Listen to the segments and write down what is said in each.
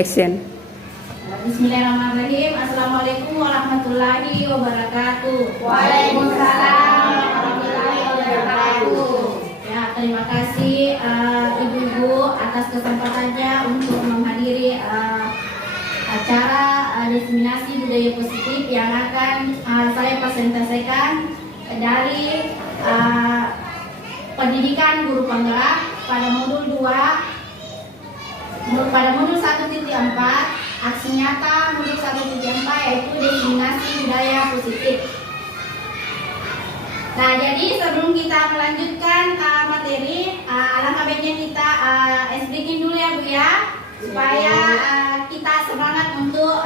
Action. Bismillahirrahmanirrahim. Assalamualaikum warahmatullahi wabarakatuh. Waalaikumsalam warahmatullahi wabarakatuh. Ya, terima kasih ibu-ibu atas kesempatannya untuk menghadiri acara diseminasi budaya positif yang akan saya presentasikan dari pendidikan guru penggerak pada modul 2. Pada modul 1.4, aksi nyata modul 1.4 yaitu diseminasi budaya positif. Nah, jadi sebelum kita melanjutkan materi, alangkah baiknya kita speaking dulu ya Bu ya, supaya kita semangat untuk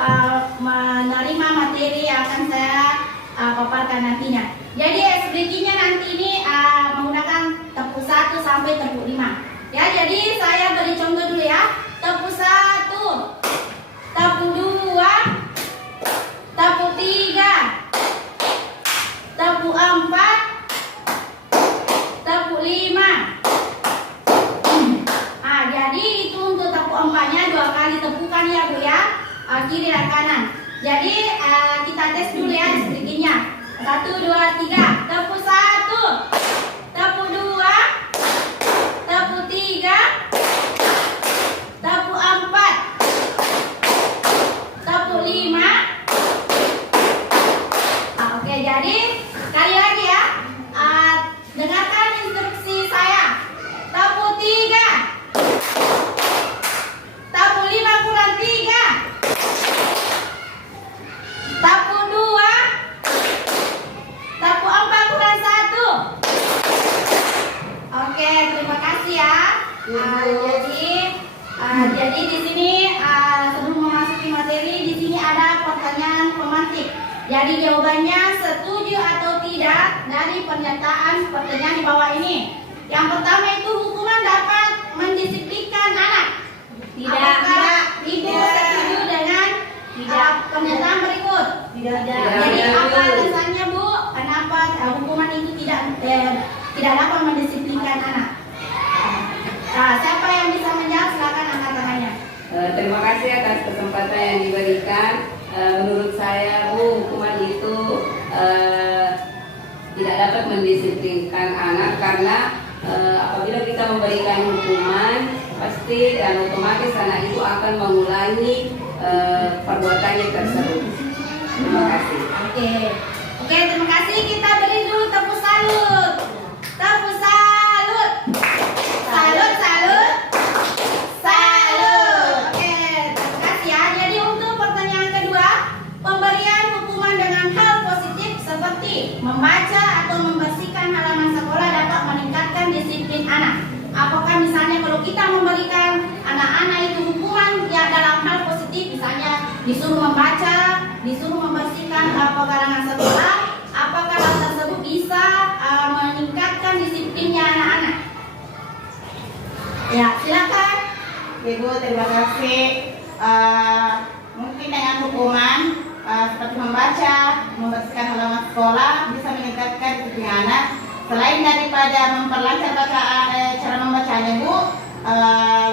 menerima materi yang akan saya paparkan nantinya. Jadi speakingnya nanti ini menggunakan tepuk 1 sampai tepuk 5. Ya, jadi saya beri contoh dulu ya. Tepuk 1, tepuk 2, tepuk 3, tepuk 4, tepuk 5. Jadi itu untuk tepuk 4-nya 2 kali tepukan ya Bu ya, kiri dan kanan. Jadi kita tes dulu ya speakingnya. 1, 2, 3. Tepuk 1, tepuk 2, tepuk 3, tepuk 4, tepuk 5. Oke, jadi sekali lagi ya, dengarkan instruksi saya. Tepuk 3, tepuk 5 kurang 3, tepuk 2, tepuk 4 kurang 1. Oke, terima kasih ya. Jadi di sini sebelum memasuki materi, di sini ada pertanyaan pemantik. Jadi jawabannya setuju atau tidak dari pernyataan pertanyaan di bawah ini. Yang pertama itu, hukuman dapat mendisiplinkan anak. Apakah Ibu setuju dengan pernyataan berikut? Tidak. Jadi apa alasannya Bu? Kenapa hukuman itu tidak dapat mendisiplinkan anak? Siapa yang bisa menjawab? Silakan angkat tangannya. Terima kasih atas kesempatan yang diberikan. Menurut saya Bu, hukuman itu tidak dapat mendisiplinkan anak karena apabila kita memberikan hukuman, pasti dan otomatis anak itu akan mengulangi perbuatannya tersebut. Terima kasih. Oke, terima kasih. Kita beri dulu tepuk salut. Tepuk salut. Salut. Oke, terima kasih ya. Jadi untuk pertanyaan kedua, pemberian hukuman dengan hal positif seperti membaca atau membersihkan halaman sekolah dapat meningkatkan disiplin anak. Apakah misalnya kalau kita memberikan anak-anak itu hukuman ya dalam hal positif, misalnya disuruh membaca, disuruh membersihkan pekarangan sekolah, apakah hal tersebut bisa meningkatkan disiplinnya anak-anak? Ya, silakan. Ibu, terima kasih. Mungkin dengan hukuman seperti membaca, membersihkan halaman sekolah bisa meningkatkan disiplin anak. Selain daripada memperlancar cara membacanya Bu,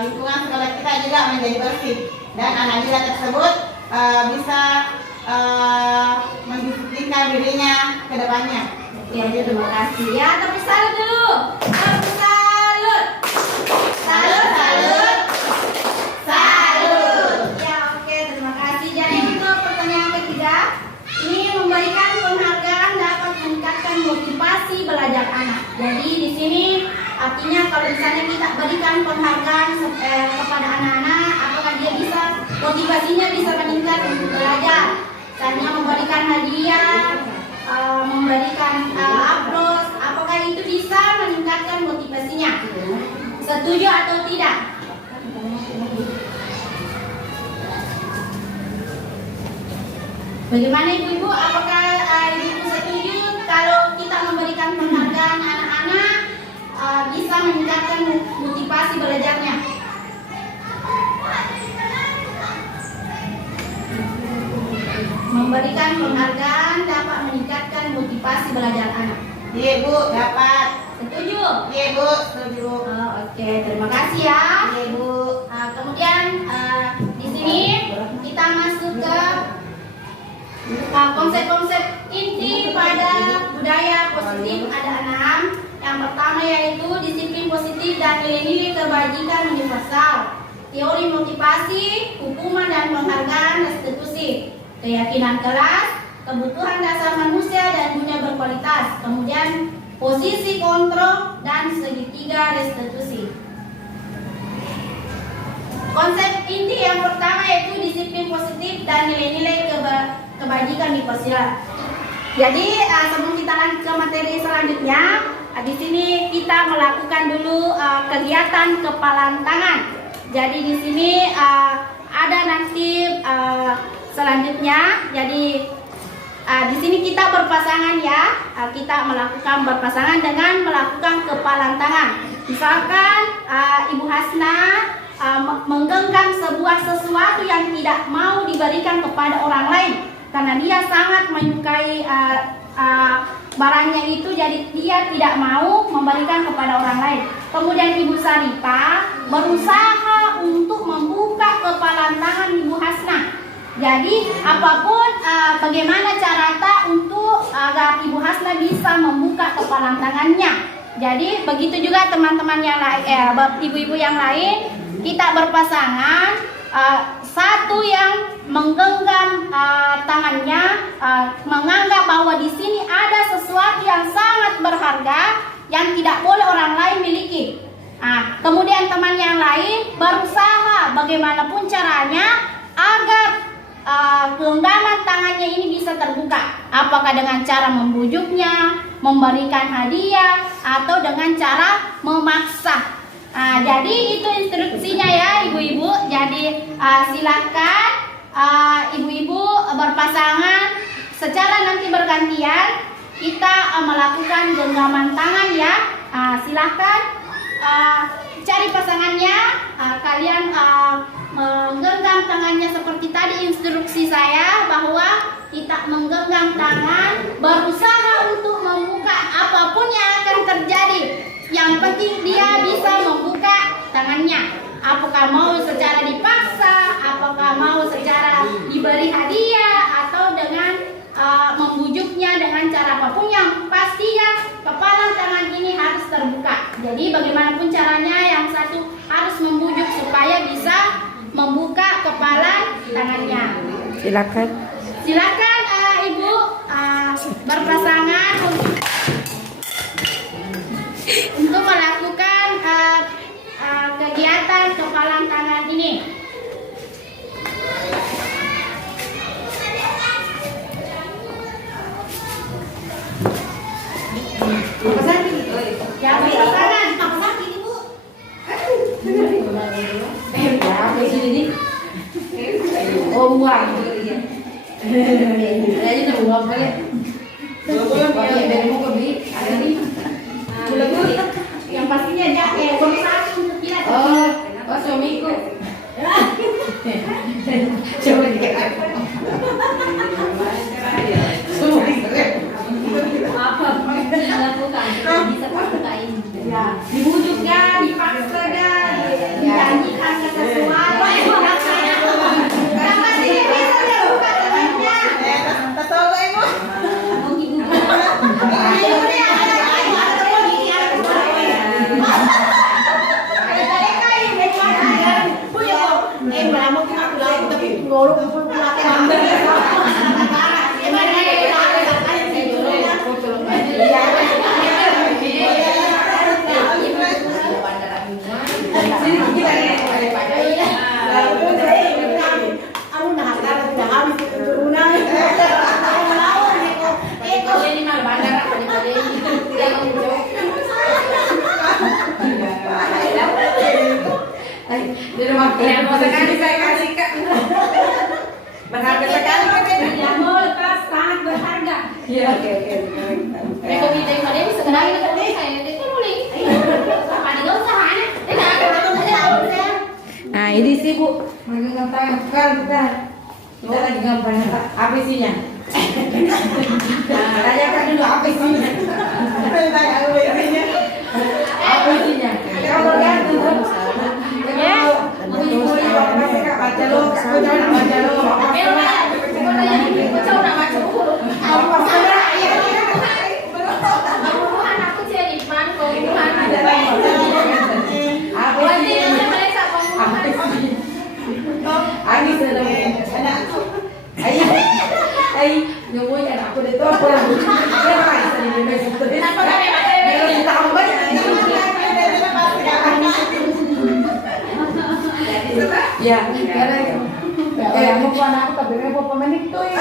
lingkungan sekolah kita juga menjadi bersih dan anak juga tersebut bisa mendisiplinkan dirinya ke depannya. Ya, terima kasih ya. Tepuk salut dulu. Tepuk salut. Salut. Ya, oke, terima kasih. Jadi untuk pertanyaan ketiga, ini memberikan penghargaan dapat meningkatkan motivasi belajar anak. Jadi di sini artinya kalau misalnya kita berikan penghargaan kepada anak-anak, apakah dia bisa motivasinya bisa meningkat untuk belajar? Misalnya memberikan hadiah, memberikan aplaus, apakah itu bisa meningkatkan motivasinya? Setuju atau tidak? Bagaimana ibu-ibu? Apakah ibu setuju kalau kita memberikan penghargaan anak-anak bisa meningkatkan motivasi belajarnya? Memberikan penghargaan dapat meningkatkan motivasi belajar anak. Iya Bu, dapat. Setuju? Iya Bu, setuju. Oke, terima kasih ya. Iya Bu. Kemudian di sini Konsep-konsep inti pada budaya positif ada 6. Yang pertama yaitu disiplin positif dan nilai-nilai kebajikan universal, teori motivasi, hukuman dan penghargaan restitusi, keyakinan kelas, kebutuhan dasar manusia dan dunia berkualitas, kemudian posisi kontrol dan segitiga restitusi. Konsep inti yang pertama yaitu disiplin positif dan nilai-nilai kebajikan universal. Jadi sebelum kita lanjut ke materi selanjutnya, di sini kita melakukan dulu kegiatan kepalan tangan. Jadi di sini ada nanti selanjutnya. Jadi di sini kita berpasangan ya. Kita melakukan berpasangan dengan melakukan kepalan tangan. Misalkan Ibu Hasna menggenggam sebuah sesuatu yang tidak mau diberikan kepada orang lain karena dia sangat menyukai barangnya itu, jadi dia tidak mau memberikan kepada orang lain. Kemudian Ibu Sarita berusaha untuk membuka kepalan tangan Ibu Hasna. Jadi apapun bagaimana cara untuk agar Ibu Hasna bisa membuka kepalan tangannya. Jadi begitu juga teman-teman yang lain, ibu-ibu yang lain, kita berpasangan, satu yang menggenggam tangannya, menganggap bahwa di sini ada sesuatu yang sangat berharga yang tidak boleh orang lain miliki. Kemudian teman yang lain berusaha bagaimanapun caranya agar genggaman tangannya ini bisa terbuka. Apakah dengan cara membujuknya, memberikan hadiah, atau dengan cara memaksa. Jadi itu instruksinya ya ibu-ibu. Jadi silakan ibu-ibu berpasangan secara nanti bergantian kita melakukan genggaman tangan ya. Silakan cari pasangannya, kalian menggenggam tangannya seperti tadi instruksi saya, bahwa kita menggenggam tangan, berusaha untuk membuka apapun yang akan terjadi. Yang penting dia bisa membuka tangannya. Apakah mau secara dipaksa, apakah mau secara diberi hadiah, atau dengan membujuknya dengan cara apapun, yang pastinya kepala tangan ini harus terbuka. Jadi bagaimanapun caranya, yang satu harus membujuk supaya bisa membuka kepala tangannya. Silakan. Silakan ibu berpasangan untuk melakukan kegiatan kepalan tangan ini. Apa sakit? Ya, berpasangan. Apa sakit ibu? Apa sih ini? Oh, uang. Jadi nak uang apa ya? Pakai dari muka beli. Ada nih. Yang pastinya berusaha untuk kita. Oh, suamiku. Coba dikatakan. Apa dilakukan? Bisa pakai ya. Dibujuk gak, dipaksa gak, dijanjikan ke sesuatu. Kenapa sih bisa terbuka tangannya? Tatogo ibu. Di rumah sekali saya kasih kak. Berharga sekali kan ini. Yang mau lepas sangat berharga. Iya, oke. Mereka minta pada ini sekarang ini kan saya itu boleh. Pada gak usaha Nah, ini sih Bu. Megang tangan bukan. Kita lagi gambar apa isinya? Tanyakan dulu apa isinya. Apa isinya? Kamu lihat dulu. Ya. Baca lo. bisa dong. Anakku. Ay, nyomoy anak aku dito apa? Dia main sa university. Kenapa kami ada? Meron kita ang ba? Ya, karena mo po anak ko tapi may po pamanik to eh.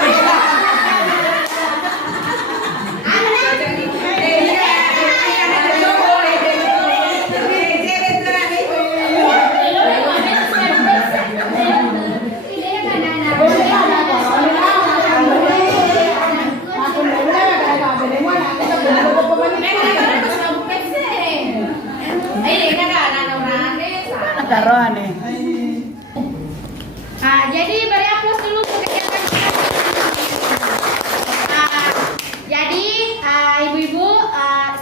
Taruhan eh. Jadi beri aplaus dulu untuk kegiatan kita. Jadi ibu-ibu,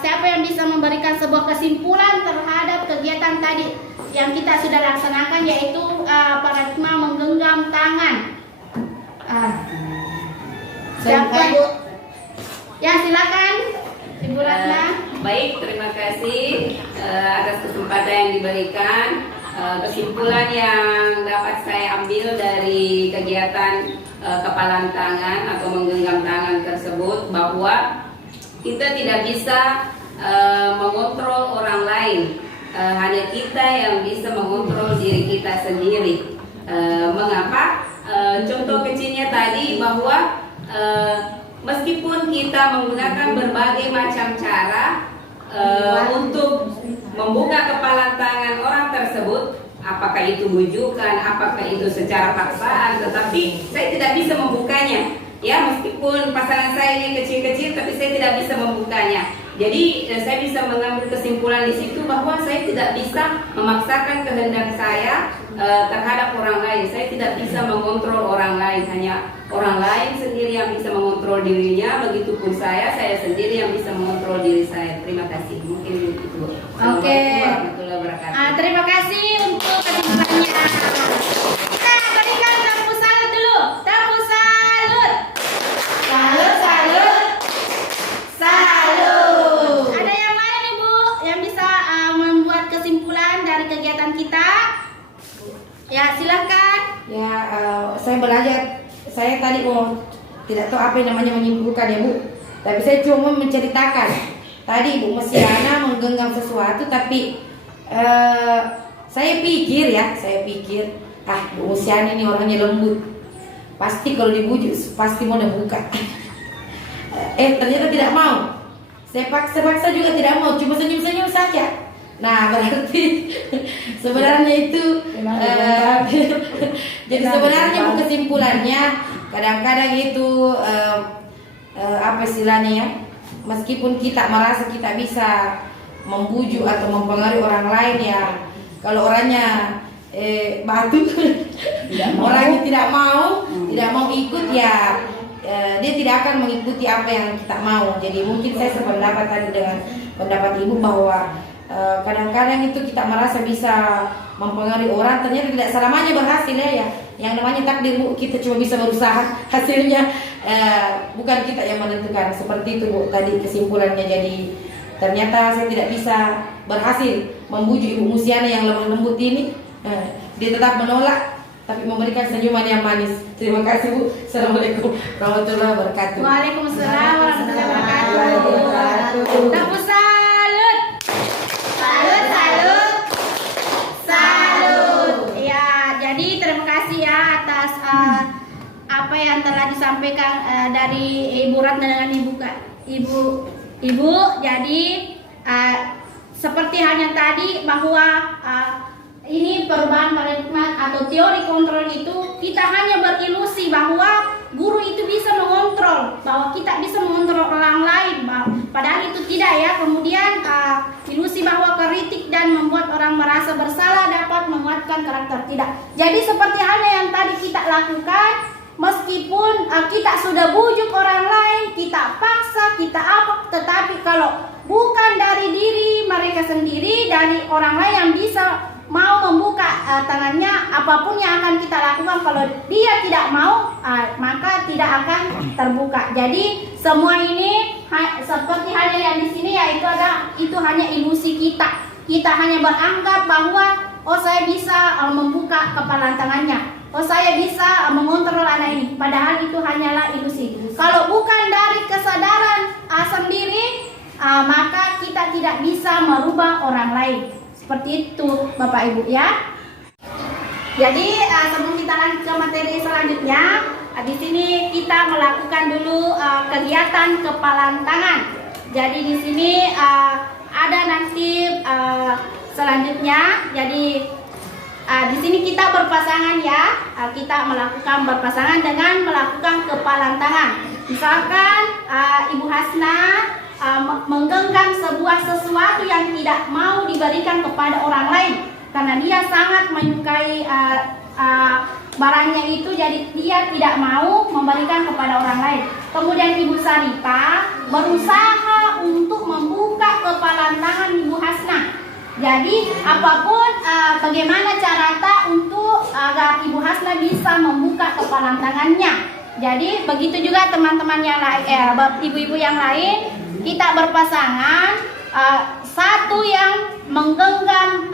siapa yang bisa memberikan sebuah kesimpulan terhadap kegiatan tadi yang kita sudah laksanakan, yaitu paradigma menggenggam tangan. Siapa? Ya, silakan Ibu Ratna. Baik, terima kasih atas kesempatan yang diberikan. Kesimpulan yang dapat saya ambil dari kegiatan kepalan tangan atau menggenggam tangan tersebut, bahwa kita tidak bisa mengontrol orang lain, hanya kita yang bisa mengontrol diri kita sendiri. Mengapa? Contoh kecilnya tadi, bahwa meskipun kita menggunakan berbagai macam cara untuk membuka kepalan tangan orang tersebut, apakah itu bujukan, apakah itu secara paksaan, tetapi saya tidak bisa membukanya. Ya, meskipun pasangan saya ini kecil-kecil, tapi saya tidak bisa membukanya. Jadi saya bisa mengambil kesimpulan di situ bahwa saya tidak bisa memaksakan kehendak saya terhadap orang lain. Saya tidak bisa mengontrol orang lain, hanya orang lain sendiri yang bisa mengontrol dirinya. Begitupun saya sendiri yang bisa mengontrol diri saya. Terima kasih. Mungkin itu. Oke. Warahmatullahi wabarakatuh. Terima kasih untuk kesimpulannya. Kita berikan tepuk salut dulu. Tepuk salut. Salut, salut. Salut. Ada yang lain Ibu yang bisa membuat kesimpulan dari kegiatan kita? Ya, silakan. Ya, saya belajar. Saya tadi tidak tahu apa yang namanya menyimpulkan ya Bu. Tapi saya cuma menceritakan. Tadi Ibu Mesiana menggenggam sesuatu, tapi saya pikir Bu Mesiana ini orangnya lembut. Pasti kalau dibujuk pasti mau buka. Ternyata tidak mau. Saya paksa juga tidak mau, cuma senyum-senyum saja. Nah, berarti sebenarnya itu jadi sebenarnya Bu, kesimpulannya kadang-kadang itu apa istilahnya ya, meskipun kita merasa kita bisa membujuk atau mempengaruhi orang lain, ya kalau orangnya batu orangnya tidak mau ikut, ya dia tidak akan mengikuti apa yang kita mau. Jadi mungkin saya sependapat tadi dengan pendapat Ibu bahwa kadang-kadang itu kita merasa bisa mempengaruhi orang, ternyata tidak selamanya berhasil ya. Yang namanya takdir Bu, kita cuma bisa berusaha, hasilnya bukan kita yang menentukan. Seperti itu Bu tadi kesimpulannya. Jadi ternyata saya tidak bisa berhasil membujuk Ibu Musiana yang lemah lembut ini. Dia tetap menolak, tapi memberikan senyuman yang manis. Terima kasih Bu. Assalamualaikum warahmatullahi wabarakatuh. Waalaikumsalam warahmatullahi wabarakatuh. Tepuk salut. Salut, salut. Salut. Ya, jadi terima kasih ya atas apa yang telah disampaikan dari Ibu Ratna dengan Ibu. Jadi seperti halnya tadi bahwa ini perubahan paradigma atau teori kontrol itu, kita hanya berilusi bahwa guru itu bisa mengontrol, bahwa kita bisa mengontrol orang lain, padahal itu tidak ya. Kemudian ilusi bahwa kritik dan membuat orang merasa bersalah dapat menguatkan karakter, tidak. Jadi seperti halnya yang tadi kita lakukan, meskipun kita sudah bujuk orang lain, kita paksa, kita apa, tetapi kalau bukan dari diri mereka sendiri, dari orang lain yang bisa mau membuka tangannya, apapun yang akan kita lakukan, kalau dia tidak mau maka tidak akan terbuka. Jadi semua ini seperti halnya yang di sini, yaitu itu hanya ilusi kita. Kita hanya beranggap bahwa saya bisa membuka kepalan tangannya. oh saya bisa mengontrol anak ini, padahal itu hanyalah ilusi. Kalau bukan dari kesadaran sendiri, maka kita tidak bisa merubah orang lain. Seperti itu Bapak Ibu ya. Jadi sebelum kita lanjut ke materi selanjutnya, di sini kita melakukan dulu kegiatan kepalan tangan. Jadi di sini ada nanti selanjutnya. Jadi di sini kita berpasangan ya. Kita melakukan berpasangan dengan melakukan kepalan tangan. Misalkan Ibu Hasna menggenggam sebuah sesuatu yang tidak mau diberikan kepada orang lain karena dia sangat menyukai barangnya itu, jadi dia tidak mau memberikan kepada orang lain. Kemudian Ibu Sarita berusaha untuk membuka kepalan tangan Ibu Hasna. Jadi apapun bagaimana cara untuk agar Ibu Hasna bisa membuka kepalan tangannya. Jadi begitu juga teman-teman yang lain, ibu-ibu yang lain, kita berpasangan, satu yang menggenggam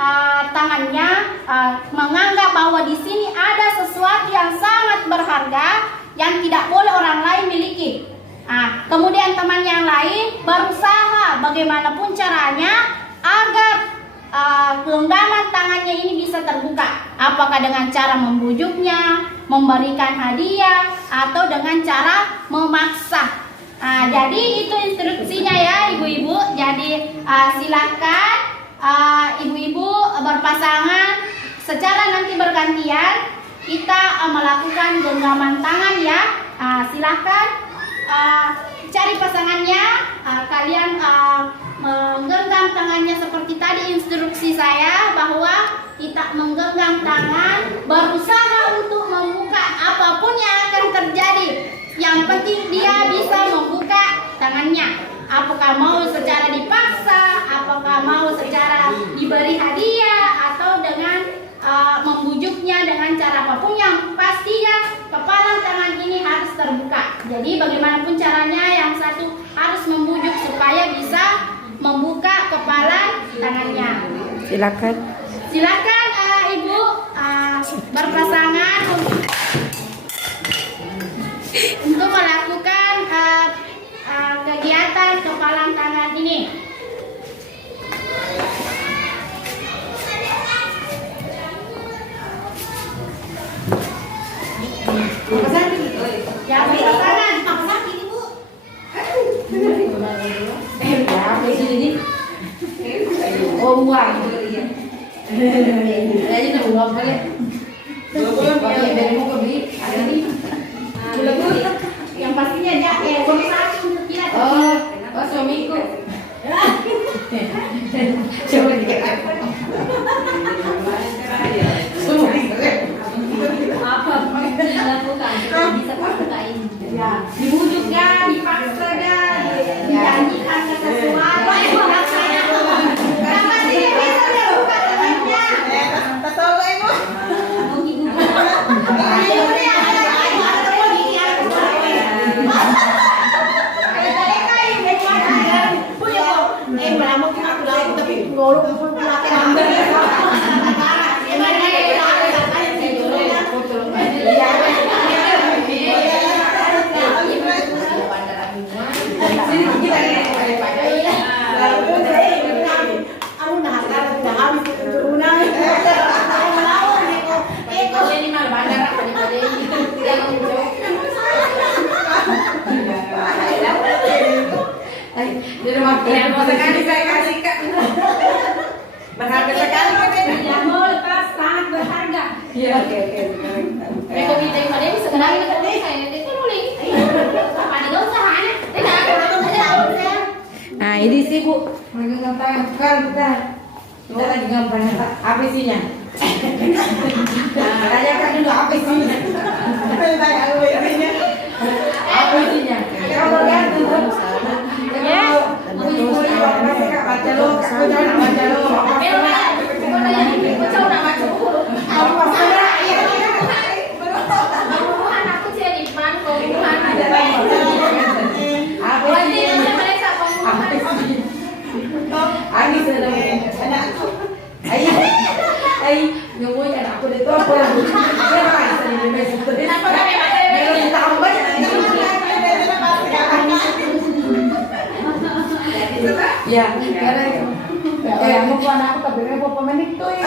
tangannya, menganggap bahwa di sini ada sesuatu yang sangat berharga yang tidak boleh orang lain miliki. Kemudian teman yang lain berusaha bagaimanapun caranya agar genggaman tangannya ini bisa terbuka. Apakah dengan cara membujuknya, memberikan hadiah, atau dengan cara memaksa. Jadi itu instruksinya ya ibu-ibu. Jadi silakan ibu-ibu berpasangan secara nanti bergantian kita melakukan genggaman tangan ya. Silakan cari pasangannya, kalian menggenggam tangannya seperti tadi instruksi saya, bahwa kita menggenggam tangan, berusaha untuk membuka apapun yang akan terjadi. Yang penting dia bisa membuka tangannya. Apakah mau secara dipaksa, apakah mau secara diberi hadiah, atau dengan membujuknya dengan cara apapun, yang pastinya kepalan tangan ini harus terbuka. Jadi bagaimanapun caranya, yang satu harus membujuk supaya bisa membuka kepalan tangannya. Silakan. Silakan Ibu berpasangan untuk melakukan kegiatan kepalan tangan ini. Ya, berpasangan. Apa sih ini? Oh, uang. Jadi udah uang kali. Pakai dari mau beli ada nih. Yang pastinya dia satu untuk kita. Oh, suamiku. Coba dikatakan. Apa dilakukan supaya bisa paksain? Ya, dibujuk kan, dipaksa kan, dijanjikan ke sesuatu. Karena dia bisa terbuka tangannya. Di rumah sekali saya kasih Kak. Berharga sekali kan ini. Tidak mau lepas, sangat berharga. Iya, oke. Mereka kita yang pada sebenarnya kita boleh saya itu boleh. Apa ada usaha? Tidak ada. Nah, ini sih Bu, megang tangan bukan. Kita lagi gampang apa isinya? Tanyakan dulu apa isinya. Apa isinya? Kamu gantung. Ya. Baca lo, aku jangan baca lo. Aku jadi mangkok. Ani sedang. Ay, nyomoy anak ko dito. Pero ay, Ya. Orang mau anak aku tapi mau pemain itu ya.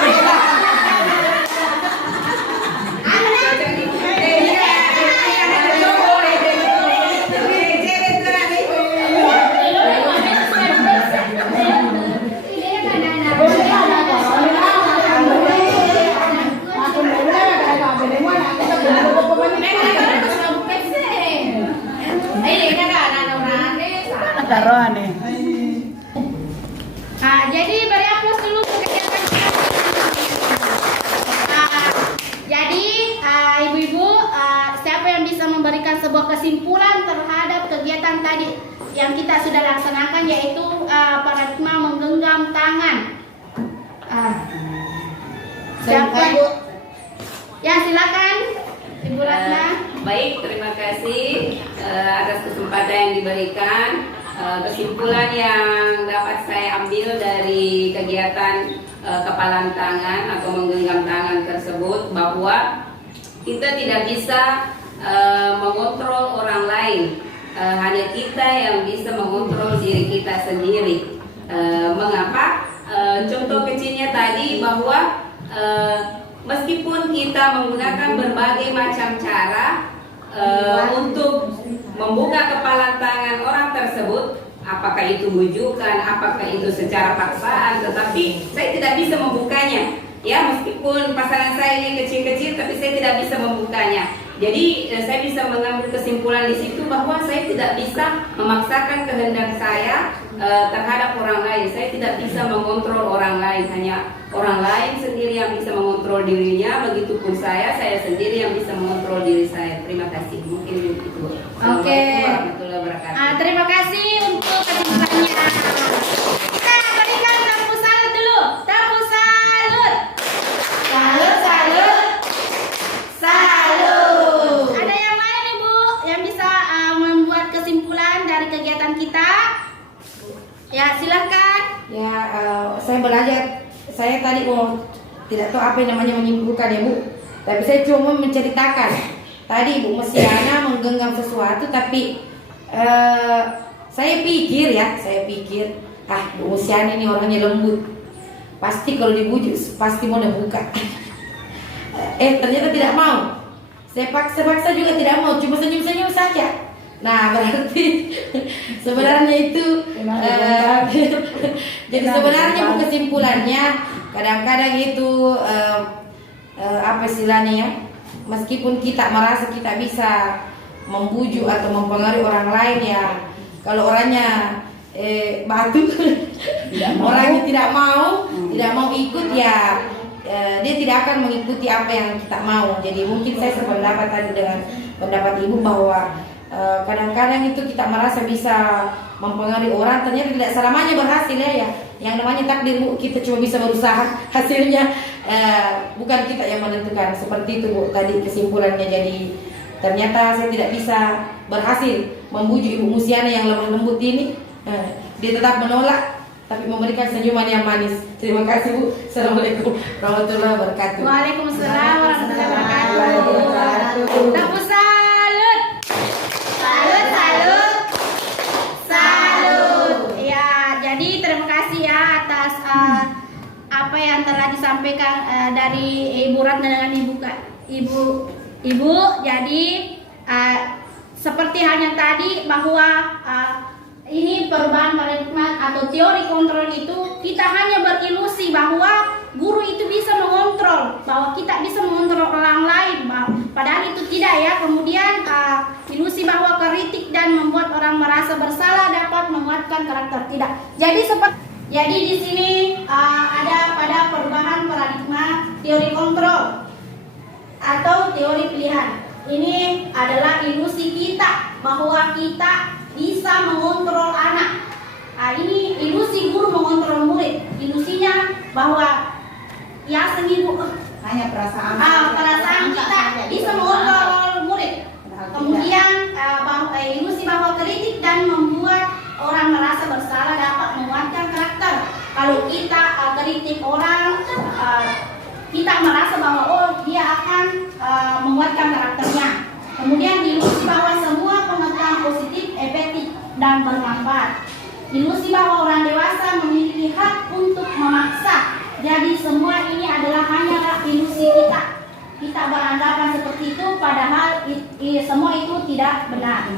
Taruhan nih. Jadi beri aplaus dulu untuk kegiatan kita. Jadi ibu-ibu, siapa yang bisa memberikan sebuah kesimpulan terhadap kegiatan tadi yang kita sudah laksanakan, yaitu paradigma menggenggam tangan. Siapa? Ya, silakan Ibu Ratna. Baik, terima kasih atas kesempatan yang diberikan. Kesimpulan yang dapat saya ambil dari kegiatan kepalan tangan atau menggenggam tangan tersebut, bahwa kita tidak bisa mengontrol orang lain, hanya kita yang bisa mengontrol diri kita sendiri. Mengapa? Contoh kecilnya tadi, bahwa meskipun kita menggunakan berbagai macam cara untuk membuka kepalan tangan orang tersebut, apakah itu bujukan, apakah itu secara paksaan, tetapi saya tidak bisa membukanya. Ya, meskipun pasangan saya ini kecil-kecil, tapi saya tidak bisa membukanya. Jadi saya bisa mengambil kesimpulan di situ bahwa saya tidak bisa memaksakan kehendak saya terhadap orang lain. Saya tidak bisa mengontrol orang lain, hanya orang lain sendiri yang bisa mengontrol dirinya. Begitupun saya sendiri yang bisa mengontrol diri saya. Terima kasih. Mungkin itu. Oke. Warahmatullahi wabarakatuh. Terima kasih untuk kesimpulannya. Kita berikan tepuk salut dulu. Tepuk salut. Salut, salut, salut. Ada yang lain Ibu yang bisa membuat kesimpulan dari kegiatan kita? Ya, silakan. Ya, saya belajar. Saya tadi tidak tahu apa yang namanya menyimpulkan ya Bu. Tapi saya cuma menceritakan. Tadi Bu Mesiana menggenggam sesuatu, tapi saya pikir Bu Mesiana ini orangnya lembut. Pasti kalau dibujuk pasti mau buka. Ternyata tidak mau. Saya paksa juga tidak mau, cuma senyum-senyum saja. Nah, berarti sebenarnya itu jadi sebenarnya Bu, kesimpulannya kadang-kadang itu apa istilahnya ya, meskipun kita merasa kita bisa membujuk atau mempengaruhi orang lain, ya kalau orangnya batu orangnya tidak mau ikut, ya dia tidak akan mengikuti apa yang kita mau. Jadi mungkin saya sependapat tadi dengan pendapat Ibu bahwa kadang-kadang itu kita merasa bisa mempengaruhi orang, ternyata tidak selamanya berhasil ya. Yang namanya takdir Bu, kita cuma bisa berusaha, hasilnya bukan kita yang menentukan. Seperti itu Bu tadi kesimpulannya. Jadi ternyata saya tidak bisa berhasil membujuk Ibu Musiana yang lemah lembut ini. Dia tetap menolak tapi memberikan senyuman yang manis. Terima kasih Bu. Assalamualaikum warahmatullahi wabarakatuh. Waalaikumsalam warahmatullahi wabarakatuh. Tepuk salut. Salut. Ya, jadi terima kasih ya atas apa yang telah disampaikan dari Ibu Ratna dengan Ibu. Jadi seperti halnya tadi bahwa ini perubahan paradigma atau teori kontrol itu, kita hanya berilusi bahwa guru itu bisa mengontrol, bahwa kita bisa mengontrol orang lain, padahal itu tidak ya. Kemudian ilusi bahwa kritik dan membuat orang merasa bersalah dapat menguatkan karakter, tidak. Jadi di sini ada pada perubahan paradigma teori kontrol atau teori pilihan. Ini adalah ilusi kita bahwa kita bisa mengontrol anak. Ini ilusi guru mengontrol murid. Ilusinya bahwa ya sendiri Hanya perasaan kita bisa mengontrol murid. Kemudian ilusi bahwa kritik dan membuat orang merasa bersalah dapat menguatkan karakter. Kalau kita kritik orang, kita merasa bahwa dia akan menguatkan karakternya. Kemudian ilusi bahwa semua pengetahuan positif, efektif dan bermanfaat. ilusi bahwa orang dewasa memiliki hak untuk memaksa. Jadi semua ini adalah hanyalah ilusi kita. Kita beranggapan seperti itu, padahal semua itu tidak benar.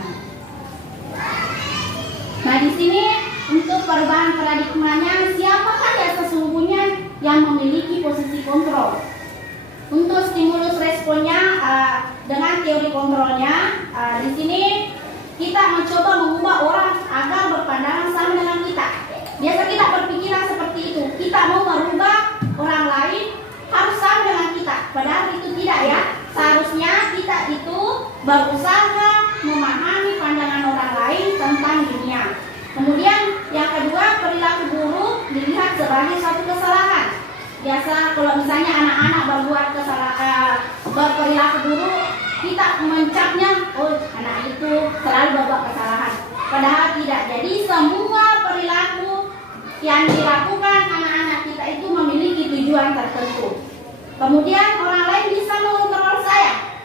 Nah, di sini untuk perubahan paradigmanya, siapakah ya sesungguhnya yang memiliki posisi kontrol? Untuk stimulus responnya dengan teori kontrolnya, di sini kita mencoba mengubah orang agar berpandangan sama dengan kita. Biasa kita berpikiran seperti itu, kita mau merubah orang lain harus sama dengan kita, padahal itu tidak ya. Seharusnya kita itu berusaha memahami pandangan orang lain tentang dunia. Kemudian yang kedua, perilaku buruk dilihat sebagai suatu kesalahan. Biasa kalau misalnya anak-anak berbuat kesalahan, berperilaku buruk, kita mencapnya, oh anak itu selalu berbuat kesalahan. Padahal tidak. Jadi semua perilaku yang dilakukan anak-anak kita itu memiliki tujuan tertentu. Kemudian orang lain bisa mengontrol saya.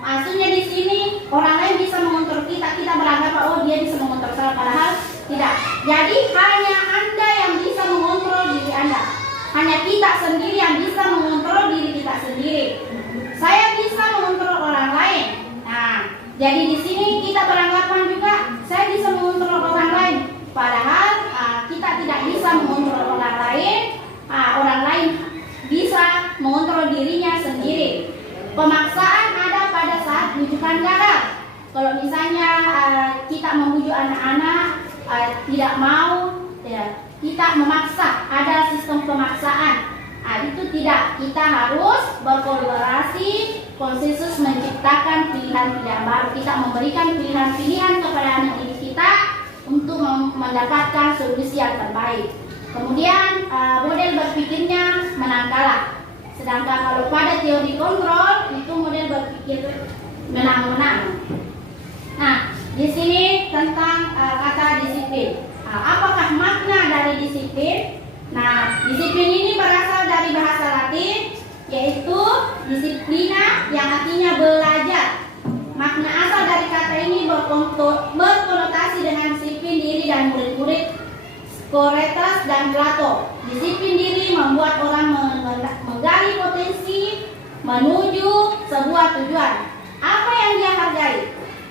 Maksudnya di sini orang lain bisa mengontrol kita, kita beranggapan oh dia bisa mengontrol saya, padahal tidak. Jadi hanya Anda yang bisa mengontrol diri Anda. Hanya kita sendiri yang bisa mengontrol diri kita sendiri. Saya bisa mengontrol orang lain. Nah, jadi di sini kita beranggapan juga saya bisa mengontrol orang lain, padahal kita tidak bisa mengontrol orang lain. Orang lain bisa mengontrol dirinya sendiri. Pemaksaan ada pada saat bujukan gagal. Kalau misalnya kita membujuk anak-anak tidak mau, ya, kita memaksa, ada sistem pemaksaan. Itu tidak, kita harus berkolaborasi, konsensus menciptakan pilihan-pilihan baru. Kita memberikan pilihan-pilihan kepada anak didik kita untuk mendapatkan solusi yang terbaik. Kemudian model berpikirnya menang kalah. Sedangkan kalau pada teori kontrol itu model berpikir menang-menang. Nah, di sini tentang kata disiplin. Apakah makna dari disiplin? Nah, disiplin ini berasal dari bahasa Latin, yaitu disiplina yang artinya belajar. Makna asal dari kata ini berkonotasi dengan disiplin diri dan murid-murid Socrates dan Plato. Disiplin diri membuat orang menggali potensi menuju sebuah tujuan. Apa yang dia hargai?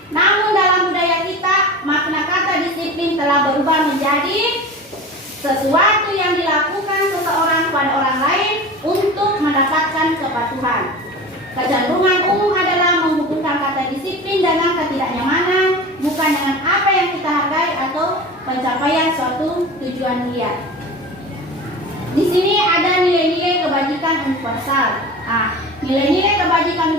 Namun dalam budaya kita, makna kata disiplin telah berubah menjadi sesuatu yang dilakukan seseorang pada orang lain untuk mendapatkan kepatuhan. Kecenderungan umum adalah menghubungkan kata disiplin dengan ketidaknyamanan, bukan dengan apa yang kita hargai atau pencapaian suatu tujuan mulia. Di sini ada nilai-nilai kebajikan universal. Nilai-nilai kebajikan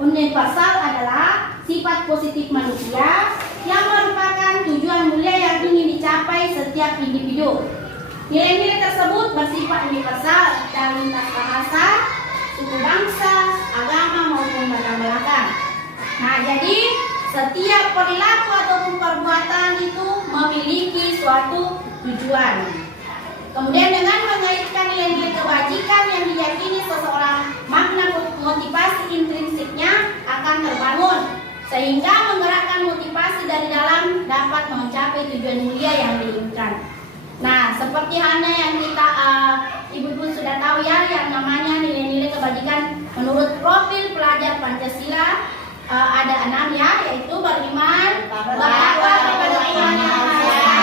universal adalah sifat positif manusia yang merupakan tujuan mulia yang ingin dicapai setiap individu. Nilai-nilai tersebut bersifat universal dan lintas bahasa, suku bangsa, agama maupun latar belakang. Nah, jadi setiap perilaku ataupun perbuatan itu memiliki suatu tujuan. Kemudian dengan mengaitkan nilai-nilai kebajikan yang diyakini seseorang, makna motivasi intrinsiknya akan terbangun, sehingga menggerakkan motivasi dari dalam dapat mencapai tujuan mulia yang diinginkan. Nah, seperti halnya yang kita ibu-ibu sudah tahu ya, yang namanya nilai-nilai kebajikan menurut profil pelajar Pancasila ada 6 ya, yaitu beriman, berakhlak kepada Tuhan Yang Maha Esa,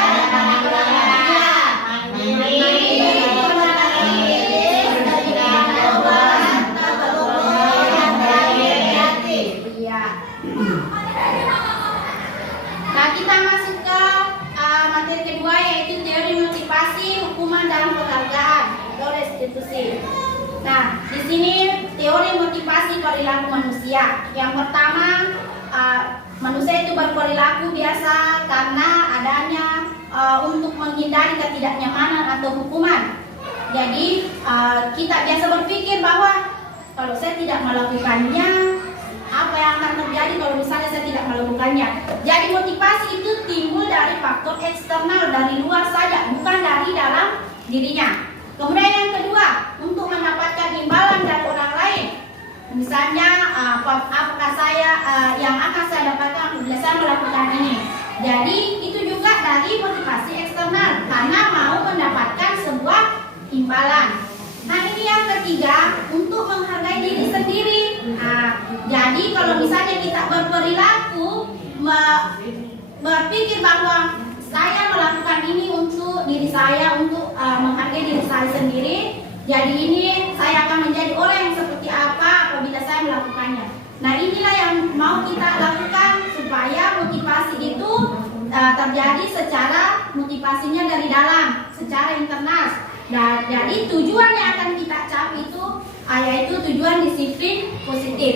Nah, kita masuk ke materi kedua, yaitu teori motivasi hukuman dalam penghargaan atau restitusi. Nah, di sini teori motivasi perilaku manusia. Yang pertama, manusia itu berperilaku biasa karena adanya untuk menghindari ketidaknyamanan atau hukuman. Jadi kita biasa berpikir bahwa kalau saya tidak melakukannya, apa yang akan terjadi kalau misalnya saya tidak melakukannya. Jadi motivasi itu timbul dari faktor eksternal, dari luar saja, bukan dari dalam dirinya. Kemudian yang kedua, untuk mendapatkan imbalan dari orang lain. Misalnya apakah saya yang akan saya dapatkan bila saya melakukan ini. Jadi itu juga dari lagi motivasi eksternal karena mau mendapatkan sebuah imbalan. Nah, ini yang ketiga, untuk menghargai diri sendiri. Nah, jadi kalau misalnya kita berperilaku berpikir bahwa saya melakukan ini untuk diri saya, untuk menghargai diri saya sendiri, jadi ini saya akan menjadi orang yang seperti apa apabila saya melakukannya. Nah, inilah yang mau kita lakukan supaya motivasi itu terjadi secara motivasinya dari dalam, secara internal. Nah, jadi tujuan yang akan kita capai itu yaitu tujuan disiplin positif.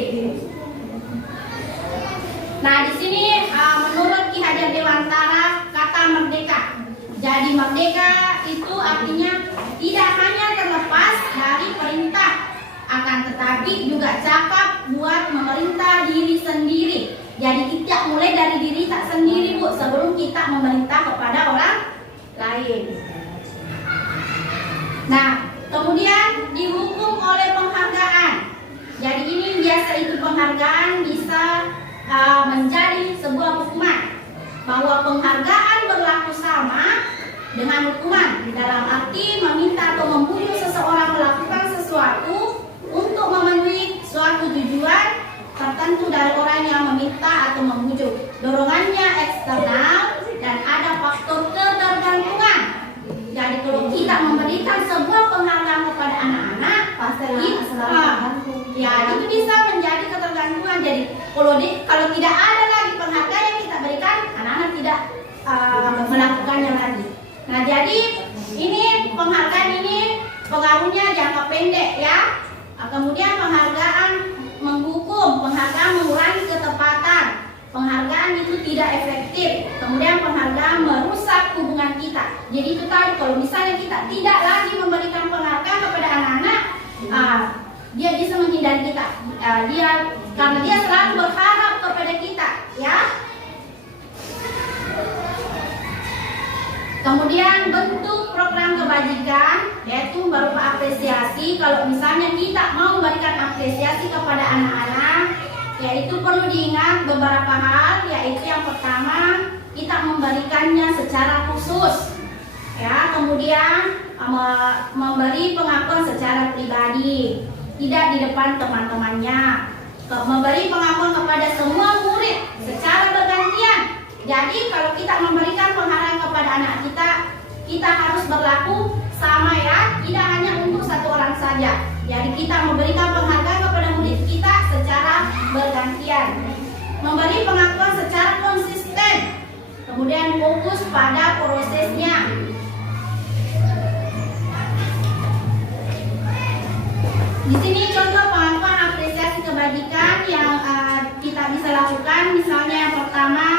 Nah, di sini menurut Ki Hajar Dewantara kata merdeka. Jadi merdeka itu artinya tidak hanya terlepas dari perintah, akan tetapi juga cakap buat memerintah diri sendiri. Jadi kita mulai dari diri tak sendiri, Bu, sebelum kita memerintah kepada orang lain. Nah, kemudian dihukum oleh penghargaan. Jadi ini biasa itu penghargaan bisa menjadi sebuah hukuman, bahwa penghargaan berlaku sama dengan hukuman dalam arti meminta atau membujuk seseorang melakukan sesuatu untuk memenuhi suatu tujuan tertentu dari orang yang meminta atau membujuk. Dorongannya eksternal dan ada faktor ketergantungan. Jadi kalau kita memberikan sebuah penghargaan kepada anak-anak, pasti ya itu bisa menjadi ketergantungan. Jadi kalau tidak ada lagi penghargaan yang kita berikan, anak-anak tidak melakukannya lagi. Nah, jadi ini penghargaan ini pengaruhnya jangka pendek ya. Kemudian penghargaan menghukum, penghargaan mengurangi ketepatan, penghargaan itu tidak efektif. Kemudian penghargaan merusak hubungan kita. Jadi itu tadi, kalau misalnya kita tidak lagi memberikan penghargaan kepada anak-anak, dia bisa menghindari kita. Karena dia selalu berharap kepada kita, ya. Kemudian bentuk program kebajikan yaitu berupa apresiasi. Kalau misalnya kita mau memberikan apresiasi kepada anak-anak, yaitu perlu diingat beberapa hal, yaitu yang pertama kita memberikannya secara khusus, ya. Kemudian memberi pengakuan secara pribadi, tidak di depan teman-temannya. Memberi pengakuan kepada semua murid secara bergantian. Jadi kalau kita memberikan penghargaan kepada anak kita, kita harus berlaku sama ya, tidak hanya untuk satu orang saja. Jadi kita memberikan penghargaan kepada murid kita secara bergantian. Memberi pengakuan secara konsisten. Kemudian fokus pada prosesnya. Di sini contoh pengakuan apresiasi kebajikan yang kita bisa lakukan. Misalnya yang pertama,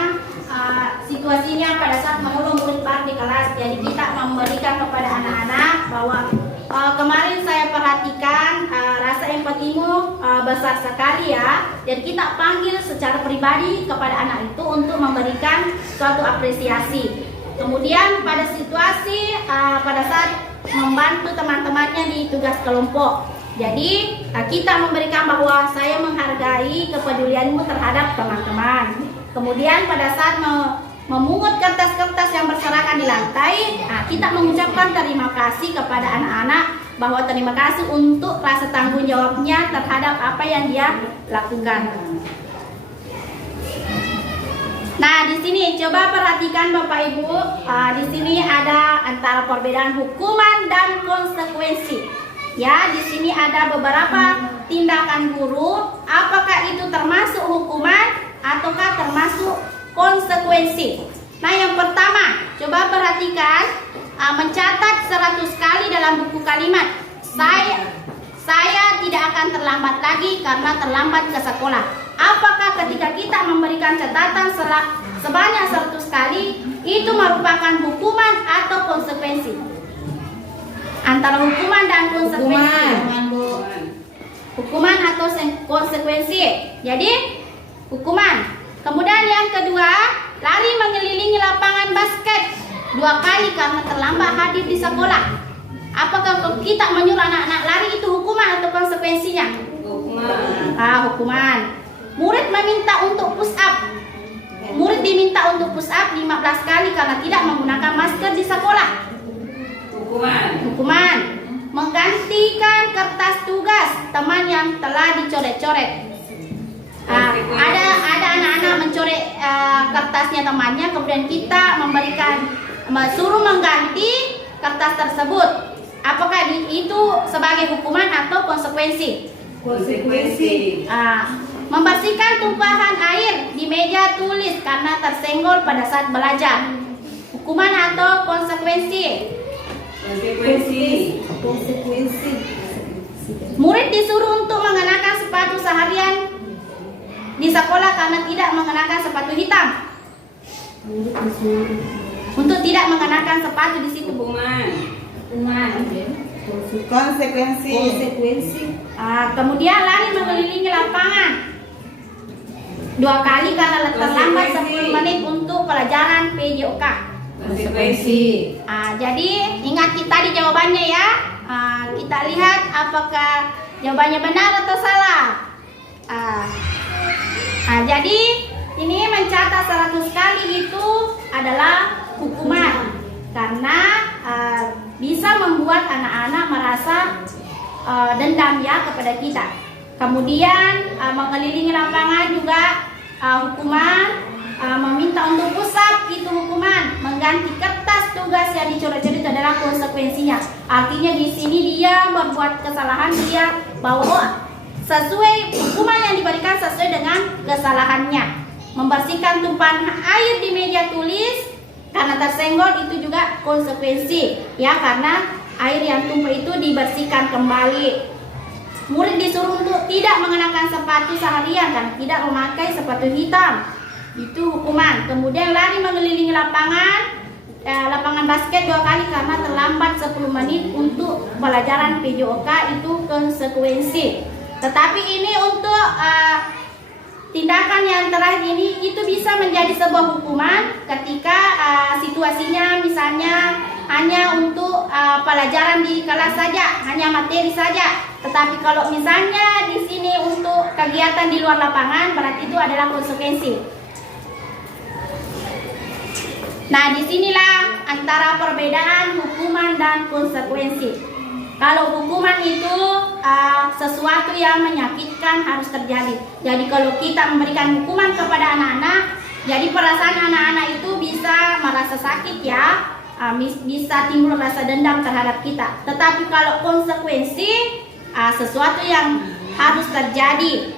situasinya pada saat menolong murid baru di kelas. Jadi kita memberikan kepada anak-anak bahwa kemarin saya perhatikan rasa empatimu besar sekali ya. Dan kita panggil secara pribadi kepada anak itu untuk memberikan suatu apresiasi. Kemudian pada situasi pada saat membantu teman-temannya di tugas kelompok. Jadi kita memberikan bahwa saya menghargai kepedulianmu terhadap teman-teman. Kemudian pada saat memungut kertas-kertas yang berserakan di lantai, kita mengucapkan terima kasih kepada anak-anak bahwa terima kasih untuk rasa tanggung jawabnya terhadap apa yang dia lakukan. Nah, di sini coba perhatikan Bapak Ibu, di sini ada antara perbedaan hukuman dan konsekuensi. Ya, di sini ada beberapa tindakan guru, apakah itu termasuk hukuman ataukah termasuk konsekuensi. Nah, yang pertama, coba perhatikan, mencatat 100 kali dalam buku kalimat. Saya tidak akan terlambat lagi karena terlambat ke sekolah. Apakah ketika kita memberikan catatan sebanyak 100 kali itu merupakan hukuman atau konsekuensi? Antara hukuman dan konsekuensi. Hukuman atau konsekuensi. Jadi hukuman. Kemudian yang kedua, lari mengelilingi lapangan basket 2 kali karena terlambat hadir di sekolah. Apakah kita menyuruh anak-anak lari itu hukuman atau konsekuensinya? Hukuman. Hukuman. Murid meminta untuk push up. murid diminta untuk push up 15 kali karena tidak menggunakan masker di sekolah. Hukuman. Menggantikan kertas tugas teman yang telah dicoret-coret. Ada anak-anak mencoret kertasnya temannya, kemudian kita suruh mengganti kertas tersebut. Apakah itu sebagai hukuman atau konsekuensi? Membersihkan tumpahan air di meja tulis karena tersenggol pada saat belajar. Hukuman atau konsekuensi? Konsekuensi. Murid disuruh untuk mengenakan sepatu seharian di sekolah karena tidak mengenakan sepatu hitam. Untuk tidak mengenakan sepatu di situ. Konsekuensi. Kemudian lari mengelilingi lapangan 2 kali karena terlambat 10 menit untuk pelajaran PJOK. Konsekuensi. Jadi ingat tadi jawabannya ya. Kita lihat apakah jawabannya benar atau salah. Jadi ini mencatat 100 kali itu adalah hukuman karena bisa membuat anak-anak merasa dendam ya kepada kita. Kemudian mengelilingi lapangan juga hukuman. Meminta untuk push up itu hukuman. Mengganti kertas tugas yang dicoret-coret itu adalah konsekuensinya. Artinya di sini dia berbuat kesalahan, dia bawa sesuai hukuman yang diberikan sesuai dengan kesalahannya. Membersihkan tumpahan air di meja tulis karena tersenggol itu juga konsekuensi ya, karena air yang tumpah itu dibersihkan kembali. Murid disuruh untuk tidak mengenakan sepatu seharian dan tidak memakai sepatu hitam, itu hukuman. Kemudian lari mengelilingi lapangan basket 2 kali karena terlambat 10 menit untuk pelajaran PJOK, itu konsekuensi. Tetapi ini untuk tindakan yang terakhir ini itu bisa menjadi sebuah hukuman ketika situasinya misalnya hanya untuk pelajaran di kelas saja, hanya materi saja. Tetapi kalau misalnya di sini untuk kegiatan di luar lapangan, berarti itu adalah konsekuensi. Nah, disinilah antara perbedaan hukuman dan konsekuensi. Kalau hukuman itu sesuatu yang menyakitkan harus terjadi. Jadi kalau kita memberikan hukuman kepada anak-anak, jadi perasaan anak-anak itu bisa merasa sakit ya, bisa timbul rasa dendam terhadap kita. Tetapi kalau konsekuensi sesuatu yang harus terjadi.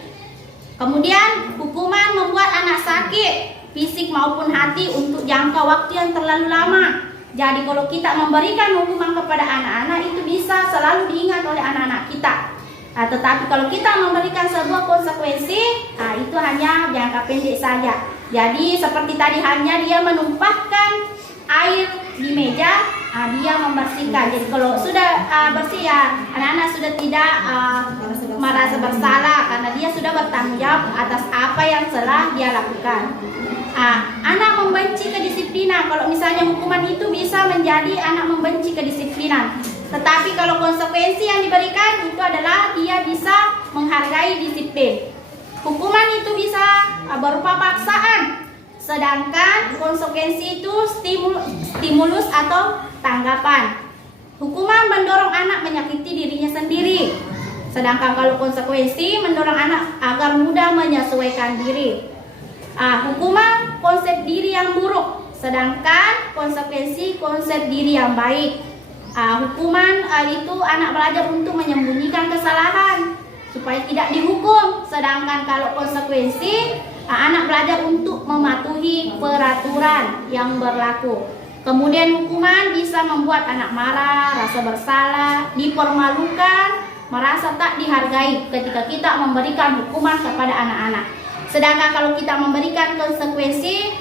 Kemudian hukuman membuat anak sakit fisik maupun hati untuk jangka waktu yang terlalu lama. Jadi kalau kita memberikan hukuman kepada anak-anak itu bisa selalu diingat oleh anak-anak kita. Tetapi kalau kita memberikan sebuah konsekuensi, itu hanya jangka pendek saja. Jadi seperti tadi hanya dia menumpahkan air di meja, dia membersihkan. Jadi kalau sudah bersih ya anak-anak sudah tidak merasa bersalah karena dia sudah bertanggung jawab atas apa yang telah dia lakukan. Anak membenci kedisiplinan. Kalau misalnya hukuman itu bisa menjadi anak membenci kedisiplinan. Tetapi kalau konsekuensi yang diberikan itu adalah dia bisa menghargai disiplin. Hukuman itu bisa berupa paksaan, sedangkan konsekuensi itu stimulus atau tanggapan. Hukuman mendorong anak menyakiti dirinya sendiri, sedangkan kalau konsekuensi mendorong anak agar mudah menyesuaikan diri. Hukuman konsep diri yang buruk, sedangkan konsekuensi konsep diri yang baik. Hukuman itu anak belajar untuk menyembunyikan kesalahan supaya tidak dihukum, sedangkan kalau konsekuensi anak belajar untuk mematuhi peraturan yang berlaku. Kemudian hukuman bisa membuat anak marah, rasa bersalah, dipermalukan, merasa tak dihargai ketika kita memberikan hukuman kepada anak-anak. Sedangkan kalau kita memberikan konsekuensi,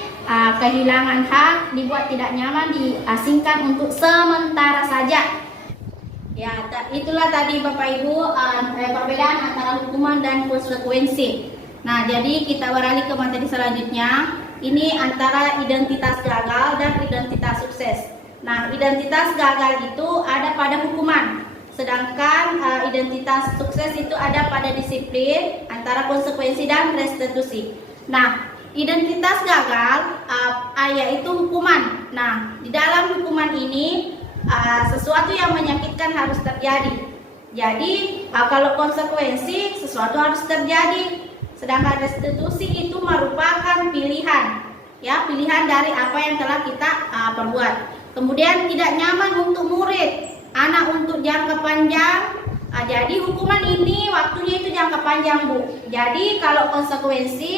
kehilangan hak, dibuat tidak nyaman, diasingkan untuk sementara saja. Ya, itulah tadi Bapak Ibu perbedaan antara hukuman dan konsekuensi. Nah, jadi kita beralih ke materi selanjutnya. Ini antara identitas gagal dan identitas sukses. Nah, identitas gagal itu ada pada hukuman, sedangkan identitas sukses itu ada pada disiplin, antara konsekuensi dan restitusi. Nah, identitas gagal yaitu hukuman. Nah, di dalam hukuman ini sesuatu yang menyakitkan harus terjadi. Jadi kalau konsekuensi sesuatu harus terjadi. Sedangkan restitusi itu merupakan pilihan, ya, pilihan dari apa yang telah kita perbuat. Kemudian tidak nyaman untuk murid, anak untuk jangka panjang. Jadi hukuman ini waktunya itu jangka panjang, Bu. Jadi kalau konsekuensi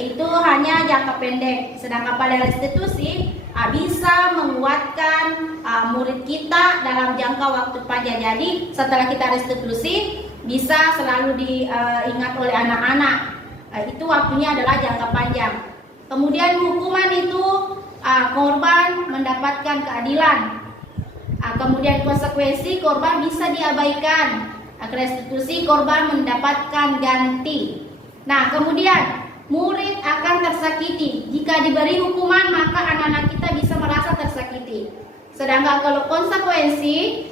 itu hanya jangka pendek. Sedangkan pada restitusi bisa menguatkan murid kita dalam jangka waktu panjang. Jadi setelah kita restitusi bisa selalu diingat oleh anak-anak. Itu waktunya adalah jangka panjang. Kemudian hukuman itu korban mendapatkan keadilan. Kemudian konsekuensi korban bisa diabaikan. Restitusi korban mendapatkan ganti. Nah, kemudian murid akan tersakiti. Jika diberi hukuman maka anak-anak kita bisa merasa tersakiti. Sedangkan kalau konsekuensi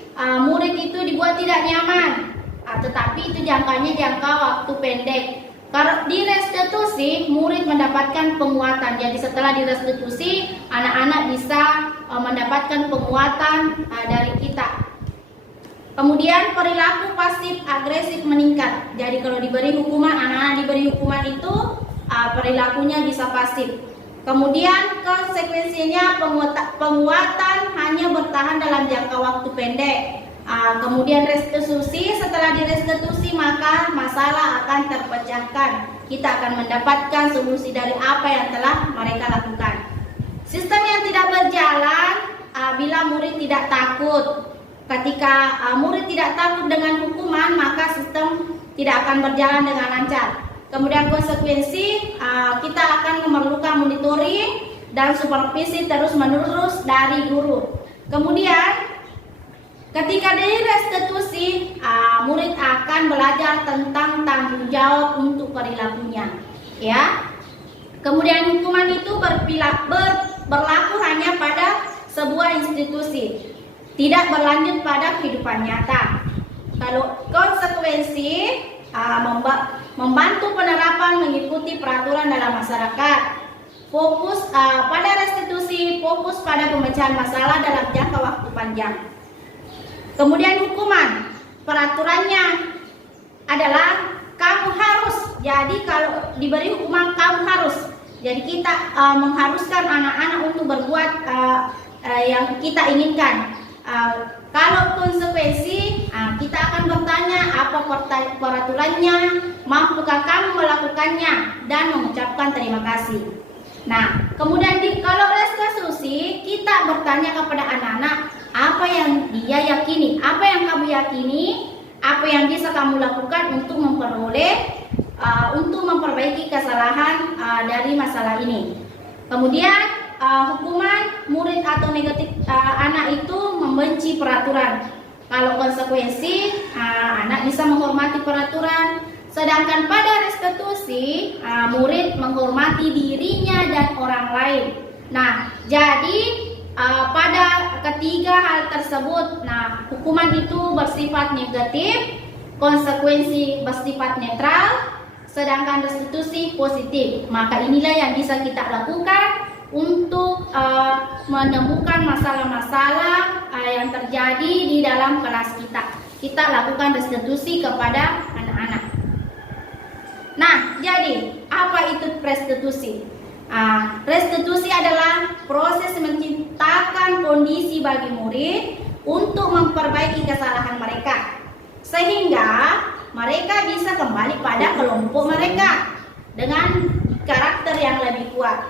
murid itu dibuat tidak nyaman, tetapi itu jangkanya jangka waktu pendek. Kalau di restitusi murid mendapatkan penguatan. Jadi setelah direstitusi anak-anak bisa mendapatkan penguatan dari kita. Kemudian perilaku pasif agresif meningkat. Jadi kalau diberi hukuman, anak-anak diberi hukuman itu perilakunya bisa pasif. Kemudian konsekuensinya penguatan hanya bertahan dalam jangka waktu pendek. Kemudian restitusi, setelah direstitusi maka masalah akan terpecahkan. Kita akan mendapatkan solusi dari apa yang telah mereka lakukan. Sistem yang tidak berjalan bila murid tidak takut. Ketika murid tidak takut dengan hukuman maka sistem tidak akan berjalan dengan lancar. Kemudian konsekuensi kita akan memerlukan monitoring dan supervisi terus-menerus dari guru. Kemudian ketika di restitusi murid akan belajar tentang tanggung jawab untuk perilakunya, ya. Kemudian hukuman itu berlaku hanya pada sebuah institusi, tidak berlanjut pada kehidupan nyata. Kalau konsekuensi membantu penerapan mengikuti peraturan dalam masyarakat. Fokus pada restitusi, fokus pada pemecahan masalah dalam jangka waktu panjang. Kemudian hukuman, peraturannya adalah kamu harus. Jadi kalau diberi hukuman kamu harus. Jadi kita mengharuskan anak-anak untuk berbuat yang kita inginkan. Kalau konsekuensi, kita akan bertanya apa peraturannya, mampukah kamu melakukannya, dan mengucapkan terima kasih. Nah, kemudian kalau restitusi, kita bertanya kepada anak-anak apa yang dia yakini, apa yang kamu yakini, apa yang bisa kamu lakukan untuk memperbaiki kesalahan dari masalah ini. Kemudian hukuman murid atau negatif anak itu membenci peraturan. Kalau konsekuensi anak bisa menghormati peraturan. Sedangkan pada restitusi murid menghormati dirinya dan orang lain. Nah, jadi pada ketiga hal tersebut, hukuman itu bersifat negatif, konsekuensi bersifat netral, sedangkan restitusi positif. Maka inilah yang bisa kita lakukan untuk menemukan masalah-masalah yang terjadi di dalam kelas kita. Kita lakukan restitusi kepada anak-anak. Nah, jadi apa itu restitusi? Restitusi adalah proses menciptakan kondisi bagi murid untuk memperbaiki kesalahan mereka, sehingga mereka bisa kembali pada kelompok mereka dengan karakter yang lebih kuat.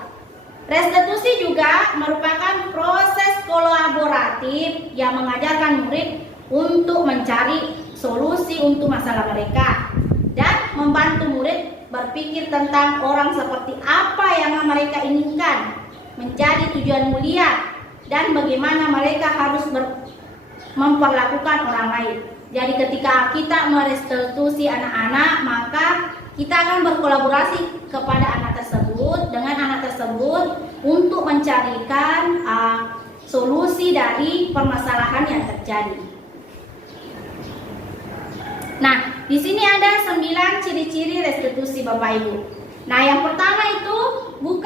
Restitusi juga merupakan proses kolaboratif yang mengajarkan murid untuk mencari solusi untuk masalah mereka dan membantu murid berpikir tentang orang seperti apa yang mereka inginkan, menjadi tujuan mulia, dan bagaimana mereka harus memperlakukan orang lain. Jadi ketika kita merestitusi anak-anak, maka kita akan berkolaborasi kepada anak tersebut dengan anak tersebut untuk mencarikan solusi dari permasalahan yang terjadi. Nah, di sini ada 9 ciri-ciri restitusi Bapak Ibu. Nah, yang pertama itu buku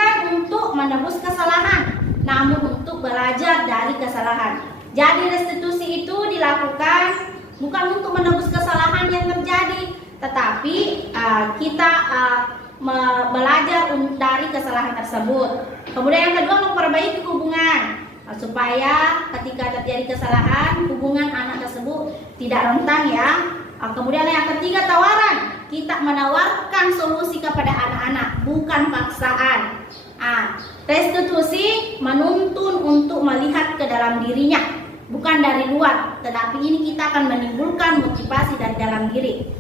kesalahan. Jadi restitusi itu dilakukan bukan untuk menebus kesalahan yang terjadi, tetapi kita belajar dari kesalahan tersebut. Kemudian yang kedua, memperbaiki hubungan supaya ketika terjadi kesalahan, hubungan anak tersebut tidak rentan ya. Kemudian yang ketiga, tawaran. Kita menawarkan solusi kepada anak-anak, bukan paksaan. Restitusi menuntun untuk melihat ke dalam dirinya, bukan dari luar, tetapi ini kita akan menimbulkan motivasi dari dalam diri.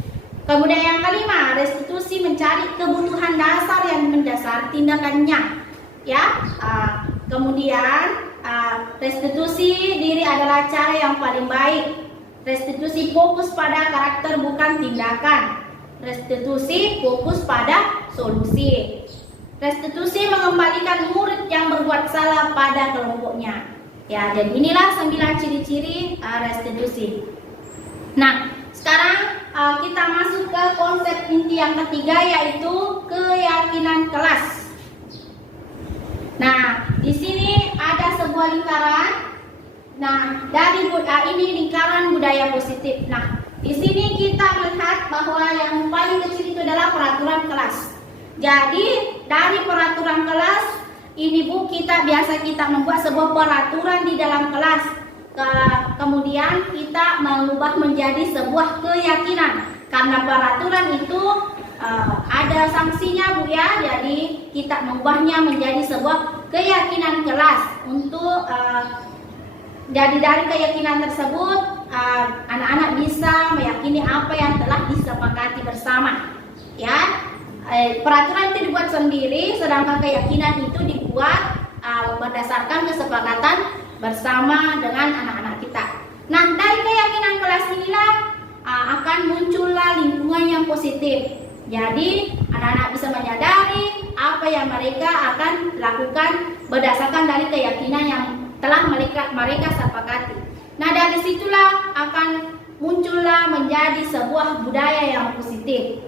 Kemudian yang kelima, restitusi mencari kebutuhan dasar yang mendasari tindakannya. Ya, kemudian restitusi diri adalah cara yang paling baik. Restitusi fokus pada karakter bukan tindakan. Restitusi fokus pada solusi. Restitusi mengembalikan murid yang berbuat salah pada kelompoknya. Ya, jadi inilah 9 ciri-ciri restitusi. Nah, sekarang kita masuk ke konsep inti yang ketiga, yaitu keyakinan kelas. Nah, di sini ada sebuah lingkaran. Nah, dari ini lingkaran budaya positif. Nah, di sini kita melihat bahwa yang paling kecil itu adalah peraturan kelas. Jadi dari peraturan kelas ini Bu, kita membuat sebuah peraturan di dalam kelas. Kemudian kita mengubah menjadi sebuah keyakinan. Karena peraturan itu ada sanksinya Bu ya. Jadi kita mengubahnya menjadi sebuah keyakinan kelas. Untuk jadi dari keyakinan tersebut anak-anak bisa meyakini apa yang telah disepakati bersama. Ya. Peraturan itu dibuat sendiri, sedangkan keyakinan itu dibuat berdasarkan kesepakatan bersama dengan anak-anak kita. Nah, dari keyakinan kelas inilah akan muncullah lingkungan yang positif. Jadi anak-anak bisa menyadari apa yang mereka akan lakukan berdasarkan dari keyakinan yang telah mereka sepakati. Nah, dari situlah akan muncullah menjadi sebuah budaya yang positif.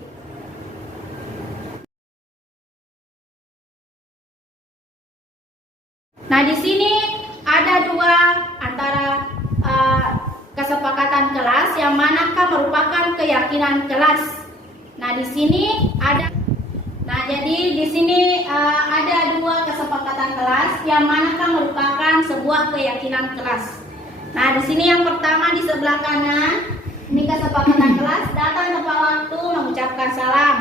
Nah, di sini ada dua antara kesepakatan kelas yang manakah merupakan keyakinan kelas. Nah, di sini ada. Nah, jadi di sini ada dua kesepakatan kelas yang manakah merupakan sebuah keyakinan kelas. Nah, di sini yang pertama di sebelah kanan ini kesepakatan kelas, datang tepat waktu, mengucapkan salam,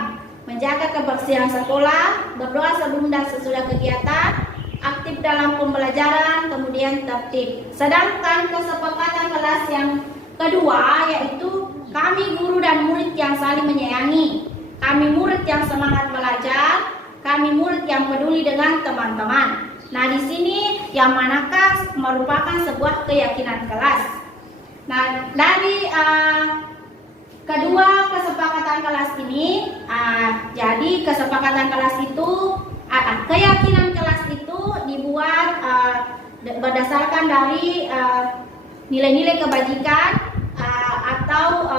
menjaga kebersihan sekolah, berdoa sebelum dan sesudah kegiatan, aktif dalam pembelajaran, kemudian tertib. Sedangkan kesepakatan kelas yang kedua yaitu kami guru dan murid yang saling menyayangi, kami murid yang semangat belajar, kami murid yang peduli dengan teman-teman. Nah, di sini yang manakah merupakan sebuah keyakinan kelas. Nah, dari kedua kesepakatan kelas ini, jadi kesepakatan kelas itu keyakinan kelas itu dibuat berdasarkan dari nilai-nilai kebajikan atau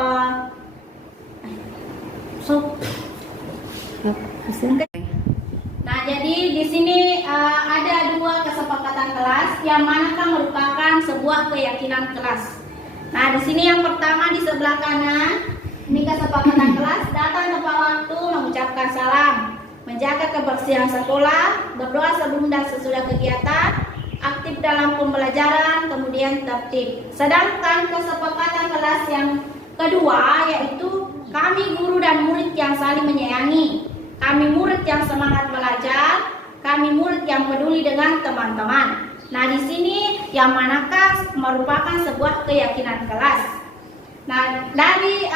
Nah, jadi di sini ada dua kesepakatan kelas yang manakah merupakan sebuah keyakinan kelas. Nah, di sini yang pertama di sebelah kanan ini kesepakatan kelas, datang tepat waktu, mengucapkan salam, menjaga kebersihan sekolah, berdoa sebelum dan sesudah kegiatan, aktif dalam pembelajaran, kemudian tertib. Sedangkan kesepakatan kelas yang kedua yaitu kami guru dan murid yang saling menyayangi, kami murid yang semangat belajar, kami murid yang peduli dengan teman-teman. Nah, di sini yang manakah merupakan sebuah keyakinan kelas. Nah, dari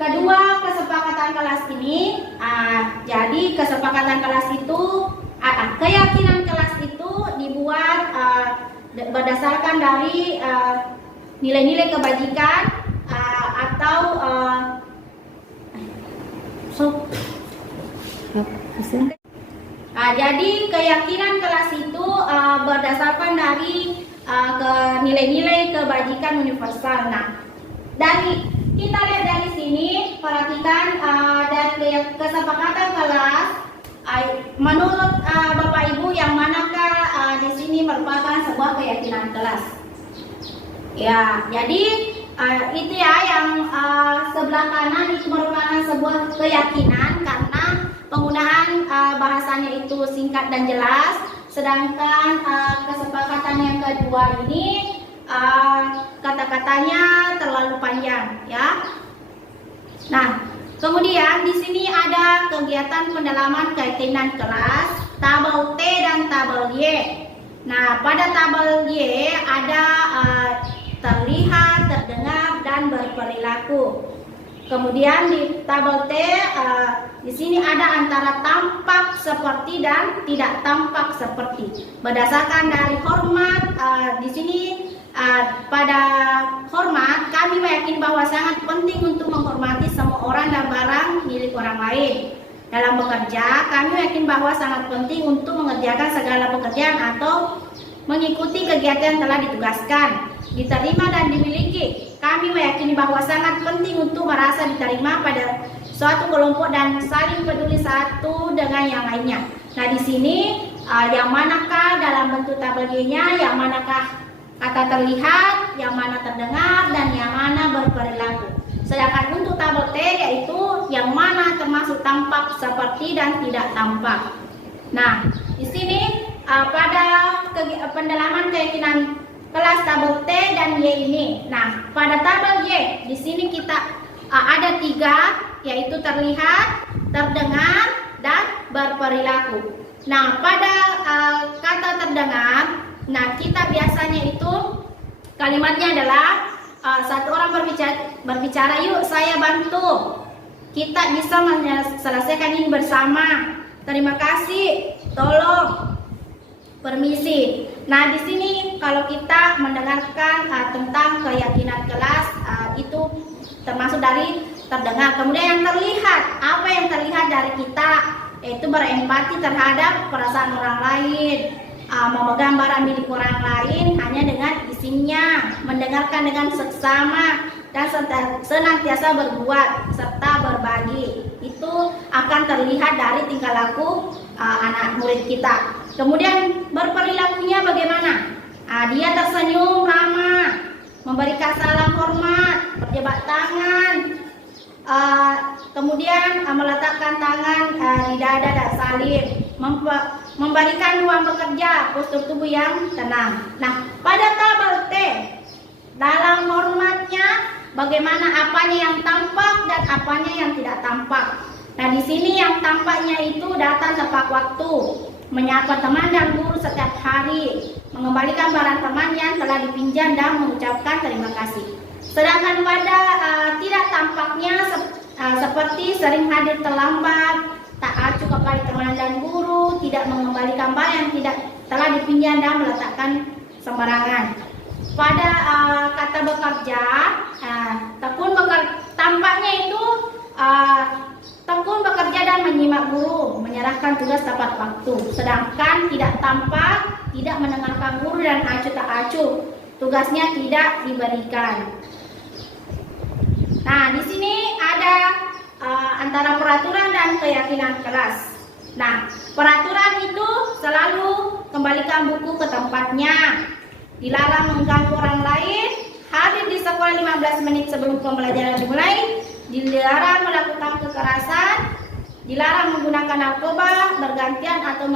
kedua kesepakatan kelas ini, jadi kesepakatan kelas itu, keyakinan kelas itu dibuat berdasarkan dari nilai-nilai kebajikan atau jadi keyakinan kelas itu berdasarkan dari nilai-nilai kebajikan universal. Nah, dari kita lihat dari sini, perhatikan dari kesepakatan kelas, menurut Bapak Ibu yang manakah di sini merupakan sebuah keyakinan keyakinan kelas. Ya, jadi itu ya yang sebelah kanan itu merupakan sebuah keyakinan karena penggunaan bahasanya itu singkat dan jelas, sedangkan kesepakatan yang kedua ini kata-katanya terlalu panjang, ya. Nah, kemudian di sini ada kegiatan pendalaman keyakinan kelas, tabel T dan tabel Y. Nah, pada tabel Y ada terlihat, terdengar, dan berperilaku. Kemudian di tabel T di sini ada antara tampak seperti dan tidak tampak seperti. Berdasarkan dari hormat di sini pada hormat kami meyakini bahwa sangat penting untuk menghormati semua orang dan barang milik orang lain. Dalam bekerja kami yakin bahwa sangat penting untuk mengerjakan segala pekerjaan atau mengikuti kegiatan yang telah ditugaskan, diterima dan dimiliki. Kami meyakini bahwa sangat penting untuk merasa diterima pada suatu kelompok dan saling peduli satu dengan yang lainnya. Nah, di sini yang manakah dalam bentuk tabel Y-nya, yang manakah kata terlihat, yang mana terdengar, dan yang mana berperilaku. Sedangkan untuk tabel T yaitu yang mana termasuk tampak seperti dan tidak tampak. Nah, di sini pada pendalaman keyakinan kelas tabel T dan Y ini. Nah, pada tabel Y di sini kita ada 3, yaitu terlihat, terdengar, dan berperilaku. Nah, pada kata terdengar, nah kita biasanya itu kalimatnya adalah satu orang berbicara, yuk saya bantu, kita bisa menyelesaikan ini bersama, terima kasih, tolong, permisi. Nah, di sini kalau kita mendengarkan tentang keyakinan kelas itu termasuk dari terdengar. Kemudian yang terlihat, apa yang terlihat dari kita yaitu berempati terhadap perasaan orang lain, memegang barang milik orang lain hanya dengan isinya, mendengarkan dengan seksama, dan senantiasa berbuat serta berbagi. Itu akan terlihat dari tingkah laku anak murid kita. Kemudian berperilakunya bagaimana? Dia tersenyum ramah, memberikan salam hormat, berjabat tangan, kemudian meletakkan tangan di dada dan salim, memberikan ruang bekerja, postur tubuh yang tenang. Nah, pada tabel T, dalam hormatnya bagaimana apanya yang tampak dan apanya yang tidak tampak. Nah, di sini yang tampaknya itu datang tepat waktu, menyapa teman dan guru setiap hari, mengembalikan barang teman yang telah dipinjam dan mengucapkan terima kasih. Sedangkan pada tidak tampaknya seperti sering hadir terlambat, tak acuh kepada teman dan guru, tidak mengembalikan barang yang tidak telah dipinjam dan meletakkan sembarangan. Pada kata bekerja, tampaknya itu tekun bekerja dan menyimak guru, menyerahkan tugas tepat waktu. Sedangkan tidak tampak, tidak mendengarkan guru dan acuh tak acuh, tugasnya tidak diberikan. Nah, di sini ada antara peraturan dan keyakinan kelas. Nah, peraturan itu selalu kembalikan buku ke tempatnya, dilarang mengganggu orang lain, hadir di sekolah 15 menit sebelum pembelajaran dimulai, dilarang melakukan kekerasan, dilarang menggunakan narkoba, bergantian atau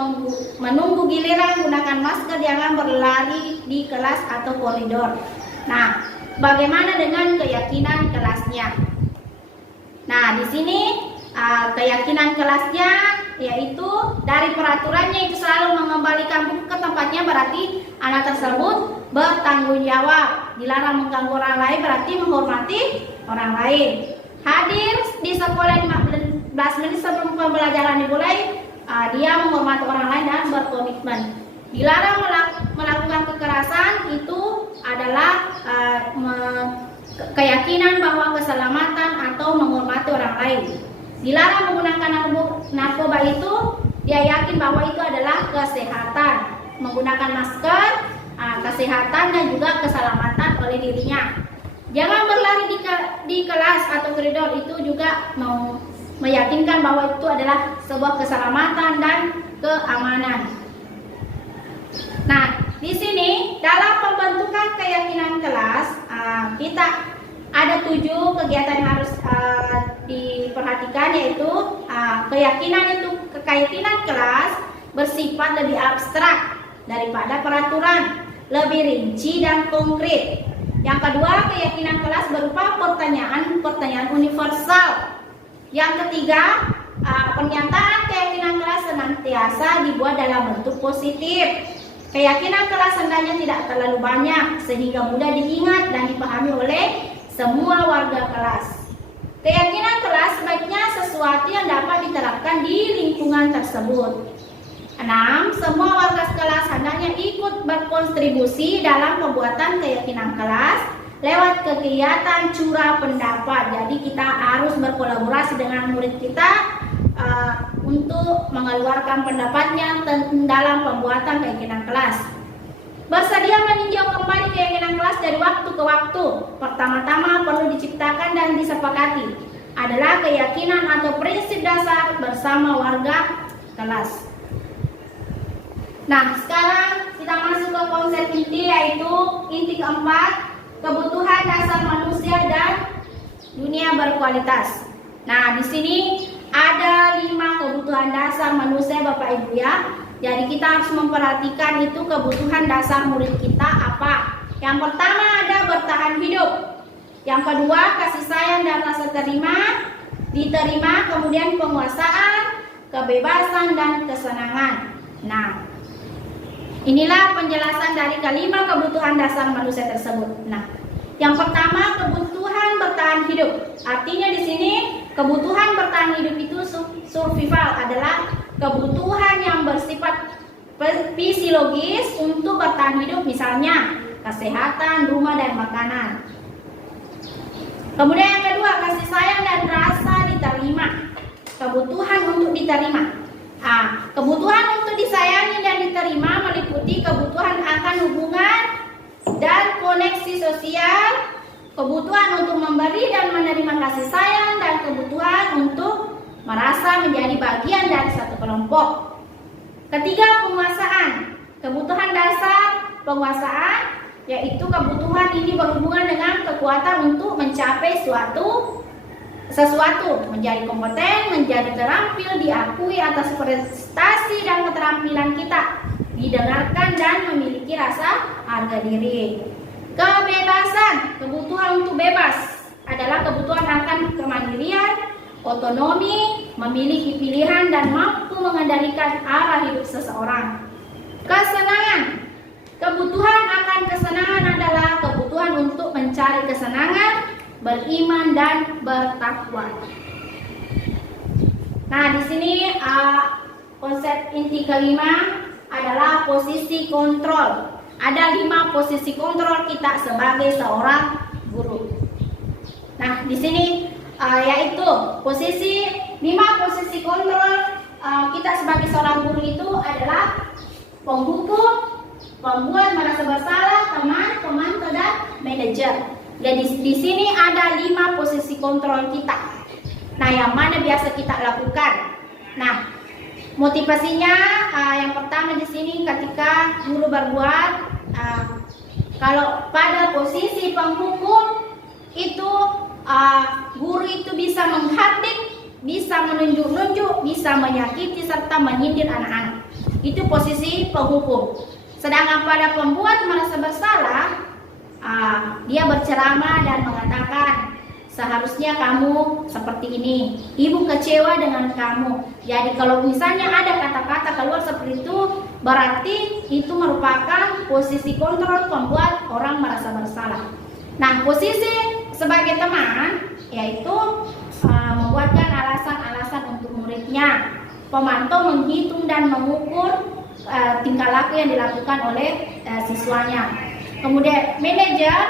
menunggu giliran, gunakan masker, jangan berlari di kelas atau koridor. Nah, bagaimana dengan keyakinan kelasnya? Nah, di sini keyakinan kelasnya yaitu dari peraturannya itu selalu mengembalikan buku ke tempatnya, berarti anak tersebut bertanggung jawab. Dilarang mengganggu orang lain berarti menghormati orang lain. Hadir di sekolah 15 menit sebelum pembelajaran dimulai, dia menghormati orang lain dan berkomitmen. Dilarang melakukan kekerasan itu adalah keyakinan bahwa keselamatan atau menghormati orang lain. Dilarang menggunakan narkoba itu dia yakin bahwa itu adalah kesehatan, menggunakan masker, kesehatan dan juga keselamatan oleh dirinya. Jangan berlari di kelas atau koridor, itu juga meyakinkan bahwa itu adalah sebuah keselamatan dan keamanan. Nah, di sini dalam pembentukan keyakinan kelas, kita ada 7 kegiatan yang harus diperhatikan, yaitu keyakinan kelas bersifat lebih abstrak daripada peraturan, lebih rinci dan konkret. Yang kedua, keyakinan kelas berupa pertanyaan universal. Yang ketiga, pernyataan keyakinan kelas senantiasa dibuat dalam bentuk positif. Keyakinan kelas hendaknya tidak terlalu banyak sehingga mudah diingat dan dipahami oleh semua warga kelas. Keyakinan kelas sebaiknya sesuatu yang dapat diterapkan di lingkungan tersebut. 6. Semua warga kelas hendaknya ikut berkontribusi dalam pembuatan keyakinan kelas lewat kegiatan curah pendapat. Jadi kita harus berkolaborasi dengan murid kita untuk mengeluarkan pendapatnya dalam pembuatan keyakinan kelas. Bersedia meninjau kembali keyakinan kelas dari waktu ke waktu. Pertama-tama perlu diciptakan dan disepakati adalah keyakinan atau prinsip dasar bersama warga kelas. Nah, sekarang kita masuk ke konsep inti, yaitu inti keempat, kebutuhan dasar manusia dan dunia berkualitas. Nah, di sini ada 5 kebutuhan dasar manusia, Bapak Ibu ya. Jadi kita harus memperhatikan itu kebutuhan dasar murid kita apa. Yang pertama ada bertahan hidup. Yang kedua kasih sayang dan rasa diterima, kemudian penguasaan, kebebasan dan kesenangan. Nah, inilah penjelasan dari kelima kebutuhan dasar manusia tersebut. Nah, yang pertama kebutuhan bertahan hidup. Artinya di sini kebutuhan bertahan hidup itu survival adalah kebutuhan yang bersifat fisiologis untuk bertahan hidup, misalnya kesehatan, rumah dan makanan. Kemudian yang kedua kasih sayang dan rasa diterima. Kebutuhan untuk diterima. Kebutuhan untuk disayangi dan diterima meliputi kebutuhan akan hubungan dan koneksi sosial, kebutuhan untuk memberi dan menerima kasih sayang, dan kebutuhan untuk merasa menjadi bagian dari satu kelompok. Ketiga, penguasaan. Kebutuhan dasar penguasaan yaitu kebutuhan ini berhubungan dengan kekuatan untuk mencapai sesuatu, menjadi kompeten, menjadi terampil, diakui atas prestasi dan keterampilan kita, didengarkan dan memiliki rasa harga diri. Kebebasan, kebutuhan untuk bebas adalah kebutuhan akan kemandirian, otonomi, memiliki pilihan dan mampu mengendalikan arah hidup seseorang. Kesenangan, kebutuhan akan kesenangan adalah kebutuhan untuk mencari kesenangan, beriman dan bertakwa. Nah, di sini konsep inti kelima adalah posisi kontrol. Ada 5 posisi kontrol kita sebagai seorang guru. Nah, di sini yaitu 5 posisi kontrol kita sebagai seorang guru itu adalah penghukum, pembuat merasa bersalah, teman, pemantau dan manajer. Jadi di sini ada 5 posisi kontrol kita. Nah, yang mana biasa kita lakukan? Nah, motivasinya yang pertama di sini ketika guru berbuat, kalau pada posisi penghukum itu guru itu bisa menghadik, bisa menunjuk-nunjuk, bisa menyakiti serta menyindir anak-anak. Itu posisi penghukum. Sedangkan pada pembuat merasa bersalah, dia berceramah dan mengatakan, seharusnya kamu seperti ini, ibu kecewa dengan kamu. Jadi kalau misalnya ada kata-kata keluar seperti itu, berarti itu merupakan posisi kontrol pembuat orang merasa bersalah. Nah, posisi sebagai teman yaitu membuatkan alasan-alasan untuk muridnya. Pemantau menghitung dan mengukur tingkah laku yang dilakukan oleh siswanya. Kemudian manajer,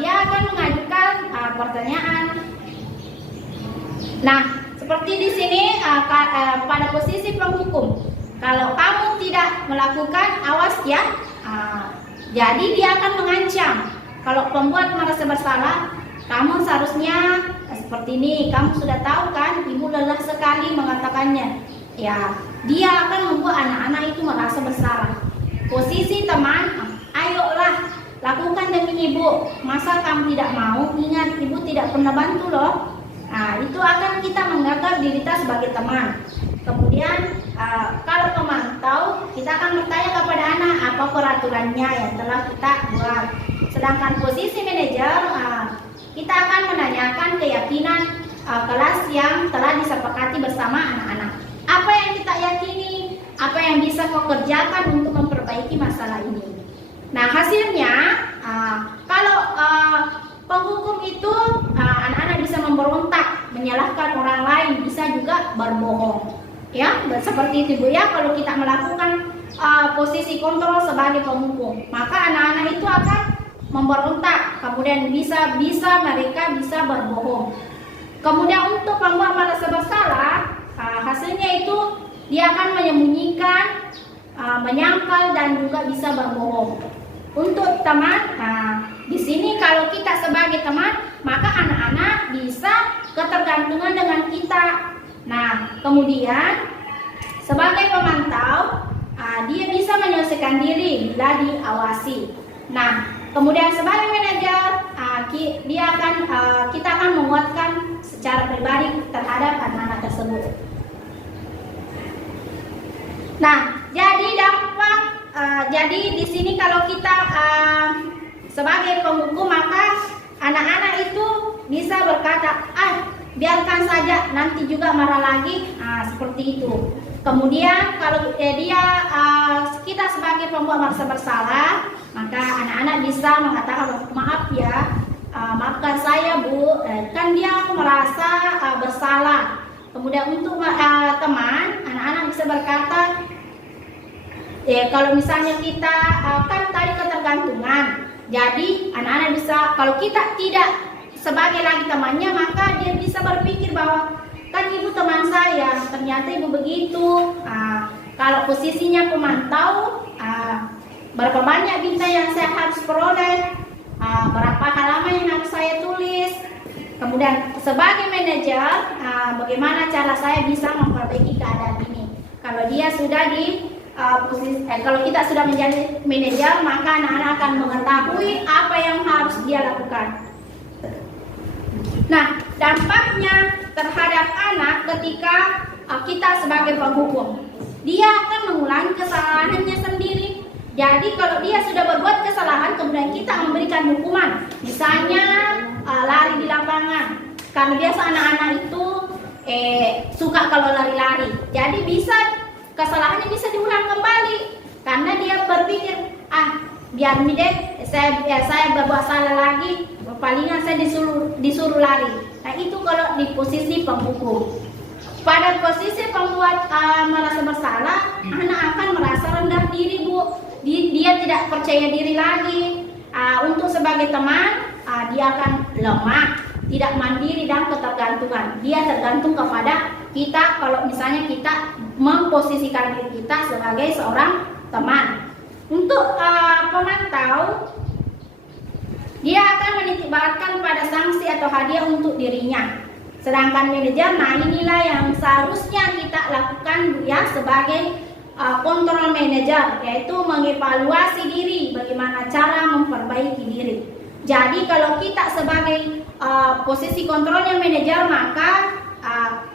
dia akan mengajukan pertanyaan. Nah, seperti di sini pada posisi penghukum, kalau kamu tidak melakukan, awas ya. Jadi dia akan mengancam. Kalau pembuat merasa bersalah, kamu seharusnya seperti ini. Kamu sudah tahu kan, ibu lelah sekali mengatakannya. Ya, dia akan membuat anak-anak itu merasa bersalah. Posisi teman, ayo lakukan demi ibu. Masa kamu tidak mau? Ingat, ibu tidak pernah bantu loh. Nah, itu akan kita menganggap diri kita sebagai teman. Kemudian kalau pemantau, kita akan bertanya kepada anak apa peraturannya yang telah kita buat. Sedangkan posisi manajer, kita akan menanyakan keyakinan kelas yang telah disepakati bersama anak-anak. Apa yang kita yakini, apa yang bisa kau kerjakan untuk memperbaiki masalah ini. Nah, hasilnya kalau penghukum itu anak-anak bisa memberontak, menyalahkan orang lain, bisa juga berbohong. Ya, seperti itu Bu ya. Kalau kita melakukan posisi kontrol sebagai penghukum, maka anak-anak itu akan memberontak, kemudian bisa mereka bisa berbohong. Kemudian untuk pembuat merasa bersalah, hasilnya itu dia akan menyembunyikan, menyangkal dan juga bisa berbohong. Untuk teman, di sini kalau kita sebagai teman, maka anak-anak bisa ketergantungan dengan kita. Nah, kemudian sebagai pemantau, dia bisa menyelesaikan diri bila diawasi. Nah, kemudian sebagai manajer, kita akan menguatkan secara pribadi terhadap anak-anak tersebut. Nah, jadi dampak, jadi di sini kalau kita sebagai penghukum, maka anak-anak itu bisa berkata, biarkan saja, nanti juga marah lagi, seperti itu. Kemudian kalau kita sebagai pembuat merasa bersalah, maka anak-anak bisa mengatakan, maaf ya, maafkan saya Bu, kan dia merasa bersalah. Kemudian untuk teman, anak-anak bisa berkata, kalau misalnya kita kan tadi ketergantungan, jadi anak-anak bisa, kalau kita tidak sebagai lagi temannya, maka dia bisa berpikir bahwa kan ibu teman saya, ternyata ibu begitu. Kalau posisinya pemantau, berapa banyak bintang yang saya harus peroleh, berapa halaman yang harus saya tulis. Kemudian sebagai manajer, bagaimana cara saya bisa memperbaiki keadaan ini. Kalau dia sudah kalau kita sudah menjadi manajer, maka anak-anak akan mengetahui apa yang harus dia lakukan. Nah, dampaknya terhadap anak ketika kita sebagai penghukum, dia akan mengulangi kesalahannya sendiri. Jadi kalau dia sudah berbuat kesalahan, kemudian kita memberikan hukuman, misalnya lari di lapangan, karena biasa anak-anak itu suka kalau lari-lari, jadi kesalahannya bisa diulang kembali, karena dia berpikir, biar deh saya berbuat salah lagi, palingan saya disuruh lari. Nah, itu kalau di posisi penghukum. Pada posisi pembuat merasa bersalah, anak akan merasa rendah diri Bu. Dia tidak percaya diri lagi. Untuk sebagai teman, dia akan lemah, tidak mandiri dan ketergantungan. Dia tergantung kepada kita kalau misalnya kita memposisikan diri kita sebagai seorang teman. Untuk pemantau, dia akan menitikberatkan pada sanksi atau hadiah untuk dirinya. Sedangkan manajer, nah inilah yang seharusnya kita lakukan ya sebagai kontrol manajer, yaitu mengevaluasi diri, bagaimana cara memperbaiki diri. Jadi kalau kita sebagai posisi kontrolnya manajer, maka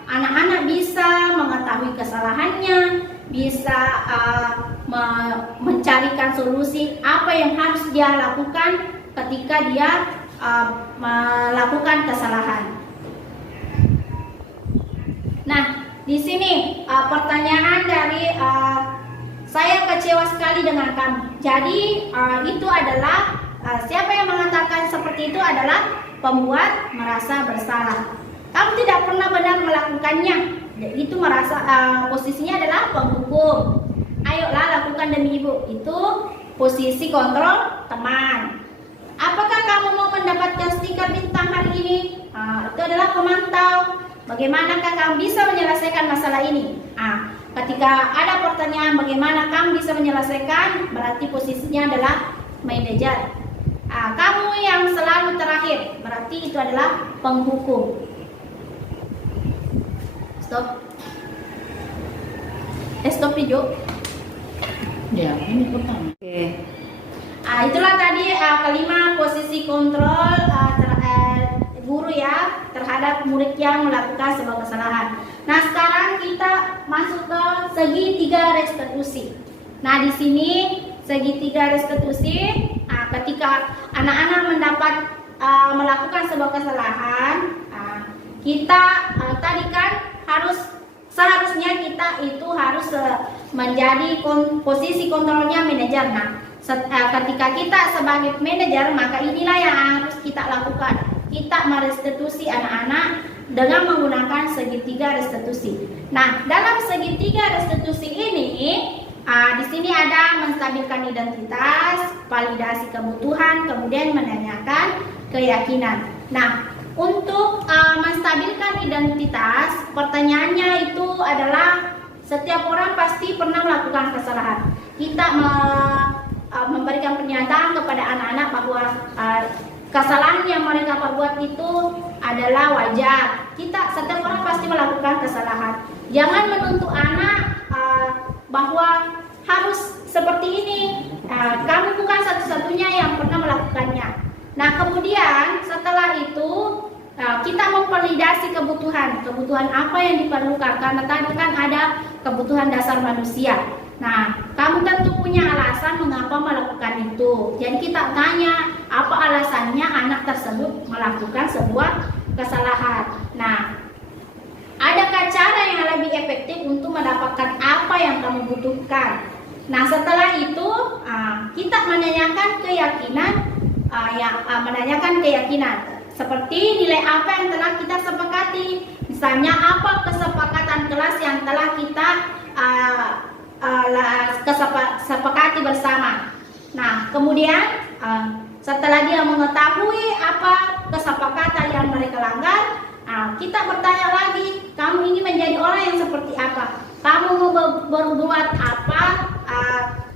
anak-anak bisa mengetahui kesalahannya, bisa mencarikan solusi apa yang harus dia lakukan ketika dia melakukan kesalahan. Nah, di sini pertanyaan dari saya kecewa sekali dengan kamu. Jadi itu adalah siapa yang mengatakan seperti itu adalah pembuat merasa bersalah. Kamu tidak pernah benar melakukannya. Itu merasa posisinya adalah penghukum. Ayolah lakukan demi ibu. Itu posisi kontrol teman. Apakah kamu mau mendapatkan stiker bintang hari ini? Itu adalah pemantau. Bagaimanakah kamu bisa menyelesaikan masalah ini? Ketika ada pertanyaan bagaimana kamu bisa menyelesaikan, berarti posisinya adalah manajer. Kamu yang selalu terakhir, berarti itu adalah penghukum. Stop. Stop video. Ya, ini pertama. Oke. Itulah tadi kelima posisi kontrol guru ya terhadap murid yang melakukan sebuah kesalahan. Nah, sekarang kita masuk ke segitiga restitusi. Nah, di sini segitiga restitusi, ketika anak-anak mendapat melakukan sebuah kesalahan, kita tadi kan seharusnya kita itu harus menjadi posisi kontrolnya manajer. Nah, ketika kita sebagai manajer, maka inilah yang harus kita lakukan. Kita merestitusi anak-anak dengan menggunakan segitiga restitusi. Nah, dalam segitiga restitusi ini, di sini ada menstabilkan identitas, validasi kebutuhan, kemudian menanyakan keyakinan. Nah, untuk menstabilkan identitas, pertanyaannya itu adalah setiap orang pasti pernah melakukan kesalahan. Kita memberikan pernyataan kepada anak-anak bahwa kesalahan yang mereka perbuat itu adalah wajar. Setiap orang pasti melakukan kesalahan. Jangan menuntut anak bahwa harus seperti ini. Kamu bukan satu-satunya yang pernah melakukannya. Nah, kemudian setelah itu kita memvalidasi kebutuhan apa yang diperlukan, karena tadi kan ada kebutuhan dasar manusia. Nah, kamu tentu punya alasan mengapa melakukan itu. Jadi kita tanya apa alasannya anak tersebut melakukan sebuah kesalahan. Nah, adakah cara yang lebih efektif untuk mendapatkan apa yang kamu butuhkan? Nah, setelah itu kita menanyakan keyakinan. Seperti nilai apa yang telah kita sepakati. Misalnya apa kesepakatan kelas yang telah kita sepakati bersama. Nah, kemudian setelah dia mengetahui apa kesepakatan yang mereka langgar, kita bertanya lagi, kamu ini menjadi orang yang seperti apa? Kamu mau berbuat apa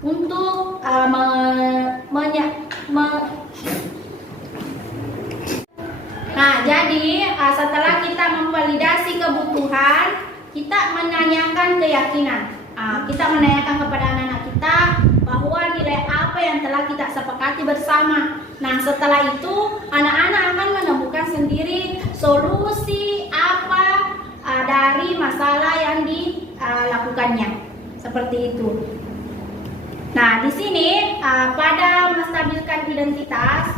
untuk Nah, jadi setelah kita memvalidasi kebutuhan, kita menanyakan keyakinan. Kita menanyakan kepada anak-anak kita bahwa nilai apa yang telah kita sepakati bersama. Nah, setelah itu anak-anak akan menemukan sendiri solusi apa dari masalah yang dilakukannya. Seperti itu. Nah, di sini pada menstabilkan identitas,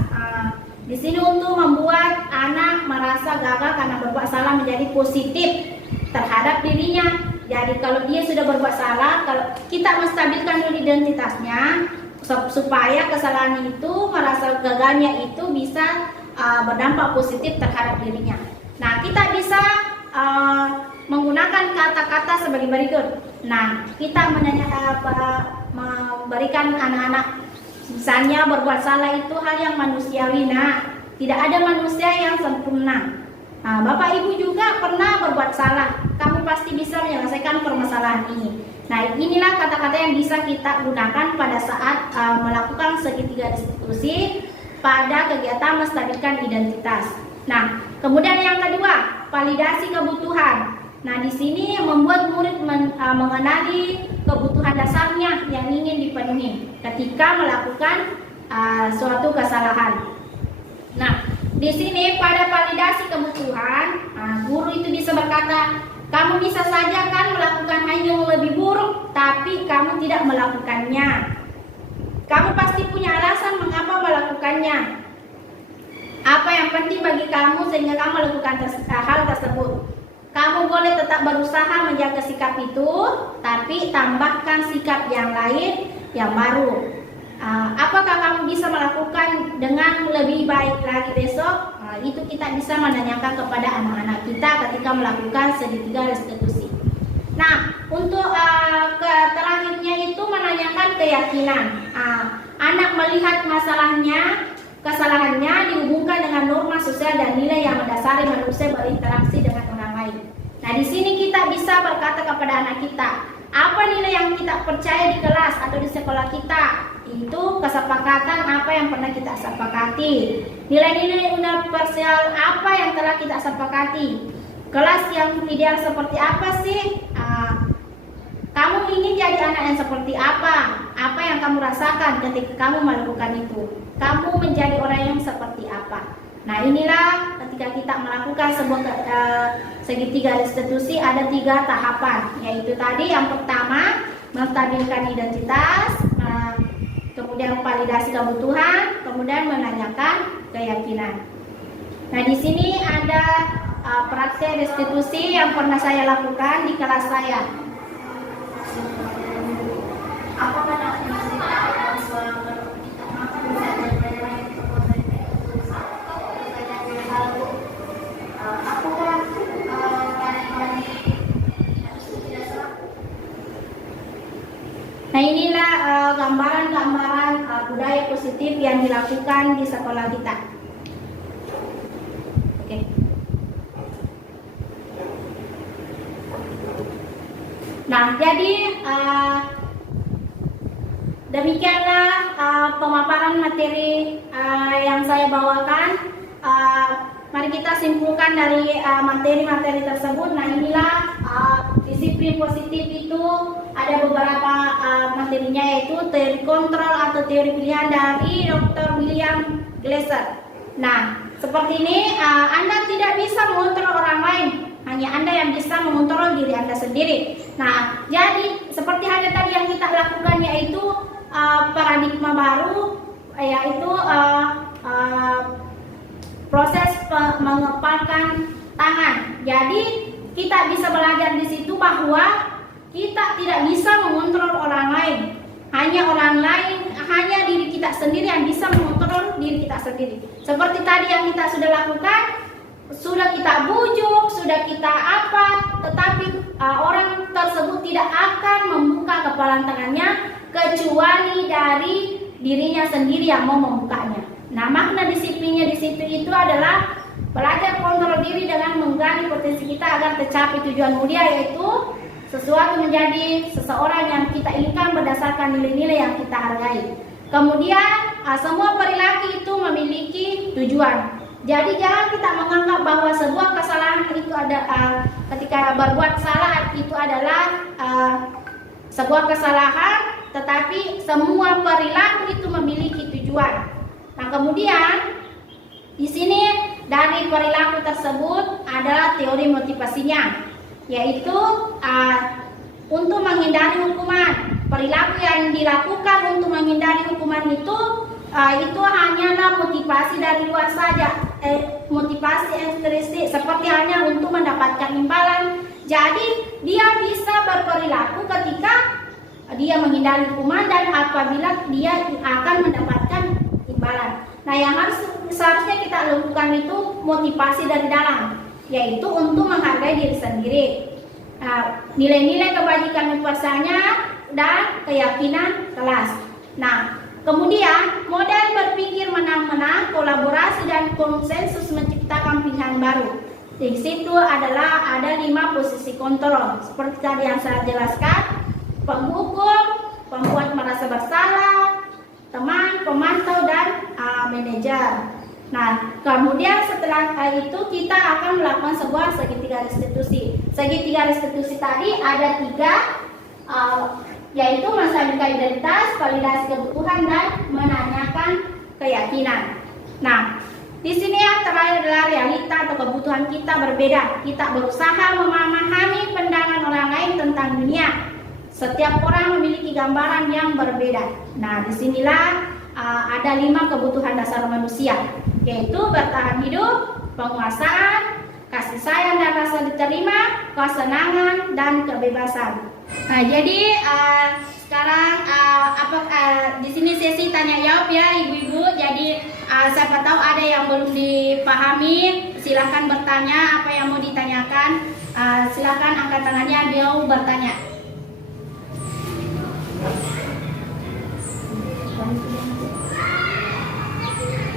di sini untuk membuat anak merasa gagal karena berbuat salah menjadi positif terhadap dirinya. Jadi kalau dia sudah berbuat salah, kalau kita menstabilkan dulu identitasnya supaya kesalahan itu, merasa gagalnya itu bisa berdampak positif terhadap dirinya. Nah, kita bisa menggunakan kata-kata sebagai berikut. Nah, kita memberikan anak-anak, misalnya berbuat salah itu hal yang manusiawi. Nah, tidak ada manusia yang sempurna. Bapak Ibu juga pernah berbuat salah. Kamu pasti bisa menyelesaikan permasalahan ini. Nah, inilah kata-kata yang bisa kita gunakan pada saat melakukan segitiga restitusi pada kegiatan menstabilkan identitas. Nah, kemudian yang kedua, validasi kebutuhan. Nah, di sini membuat murid mengenali kebutuhan dasarnya yang ingin dipenuhi ketika melakukan suatu kesalahan. Nah, di sini pada validasi kebutuhan, guru itu bisa berkata, kamu bisa saja kan melakukan hal yang lebih buruk, tapi kamu tidak melakukannya. Kamu pasti punya alasan mengapa melakukannya. Apa yang penting bagi kamu sehingga kamu melakukan hal tersebut. Kamu boleh tetap berusaha menjaga sikap itu, tapi tambahkan sikap yang lain yang baru. Apakah kamu bisa melakukan dengan lebih baik lagi besok? Itu kita bisa menanyakan kepada anak-anak kita ketika melakukan segitiga restitusi. Nah, untuk terakhirnya itu menanyakan keyakinan. Anak melihat kesalahannya dihubungkan dengan norma sosial dan nilai yang mendasari manusia berinteraksi dengan orang lain. Nah, di sini kita bisa berkata kepada anak kita, apa nilai yang kita percaya di kelas atau di sekolah kita? Itu kesepakatan apa yang pernah kita sepakati. Nilai-nilai universal apa yang telah kita sepakati. Kelas yang ideal seperti apa sih? Kamu ingin jadi anak yang seperti apa? Apa yang kamu rasakan ketika kamu melakukan itu? Kamu menjadi orang yang seperti apa? Nah, inilah ketika kita melakukan sebuah segitiga restitusi ada 3 tahapan, yaitu tadi yang pertama menstabilkan identitas, kemudian validasi kebutuhan, kemudian menanyakan keyakinan. Nah, di sini ada praktek restitusi yang pernah saya lakukan di kelas saya. Apakah Nah, inilah gambaran-gambaran budaya positif yang dilakukan di sekolah kita. Oke. Nah, jadi demikianlah pemaparan materi yang saya bawakan. Mari kita simpulkan dari materi-materi tersebut. Nah, inilah disiplin positif itu ada beberapa materinya, yaitu teori kontrol atau teori pilihan dari Dr. William Glasser. Nah, seperti ini, Anda tidak bisa mengontrol orang lain, hanya Anda yang bisa mengontrol diri Anda sendiri. Nah, jadi seperti halnya tadi yang kita lakukan, yaitu paradigma baru, yaitu proses mengepalkan tangan. Jadi kita bisa belajar di situ bahwa kita tidak bisa mengontrol orang lain. Hanya diri kita sendiri yang bisa mengontrol diri kita sendiri. Seperti tadi yang kita sudah lakukan, sudah kita bujuk, sudah kita apa, tetapi orang tersebut tidak akan membuka kepalan tangannya kecuali dari dirinya sendiri yang mau membukanya. Nah, makna disiplinnya di situ itu adalah belajar kontrol diri dengan menggali potensi kita agar tercapai tujuan mulia, yaitu sesuatu menjadi seseorang yang kita inginkan berdasarkan nilai-nilai yang kita hargai. Kemudian semua perilaku itu memiliki tujuan. Jadi jangan kita menganggap bahwa sebuah kesalahan itu ada ketika berbuat salah itu adalah sebuah kesalahan, tetapi semua perilaku itu memiliki tujuan. Nah, kemudian di sini dari perilaku tersebut adalah teori motivasinya, yaitu untuk menghindari hukuman. Perilaku yang dilakukan untuk menghindari hukuman itu hanyalah motivasi dari luar saja, motivasi ekstrisik, seperti hanya untuk mendapatkan imbalan. Jadi dia bisa berperilaku ketika dia menghindari hukuman dan apabila dia akan mendapatkan imbalan. Nah, yang seharusnya kita lakukan itu motivasi dari dalam, yaitu untuk menghargai diri sendiri. Nilai-nilai kebajikan universalnya dan keyakinan kelas. Nah, kemudian model berpikir menang-menang, kolaborasi dan konsensus menciptakan pilihan baru. Di situ ada 5 posisi kontrol, seperti tadi yang saya jelaskan: penghukum, pembuat merasa bersalah, teman, pemantau, dan manajer. Nah, kemudian setelah itu kita akan melakukan sebuah segitiga restitusi. Segitiga restitusi tadi ada 3, yaitu menstabilkan identitas, validasi kebutuhan, dan menanyakan keyakinan. Nah, di sini yang terakhir adalah realita atau kebutuhan kita berbeda. Kita berusaha memahami pandangan orang lain tentang dunia. Setiap orang memiliki gambaran yang berbeda. Nah, disinilah ada 5 kebutuhan dasar manusia, yaitu bertahan hidup, penguasaan, kasih sayang dan rasa diterima, kesenangan, dan kebebasan. Nah, jadi sekarang di sini sesi tanya jawab ya, ibu-ibu. Jadi siapa tahu ada yang belum dipahami, silakan bertanya apa yang mau ditanyakan. Silakan angkat tangannya, dia bertanya.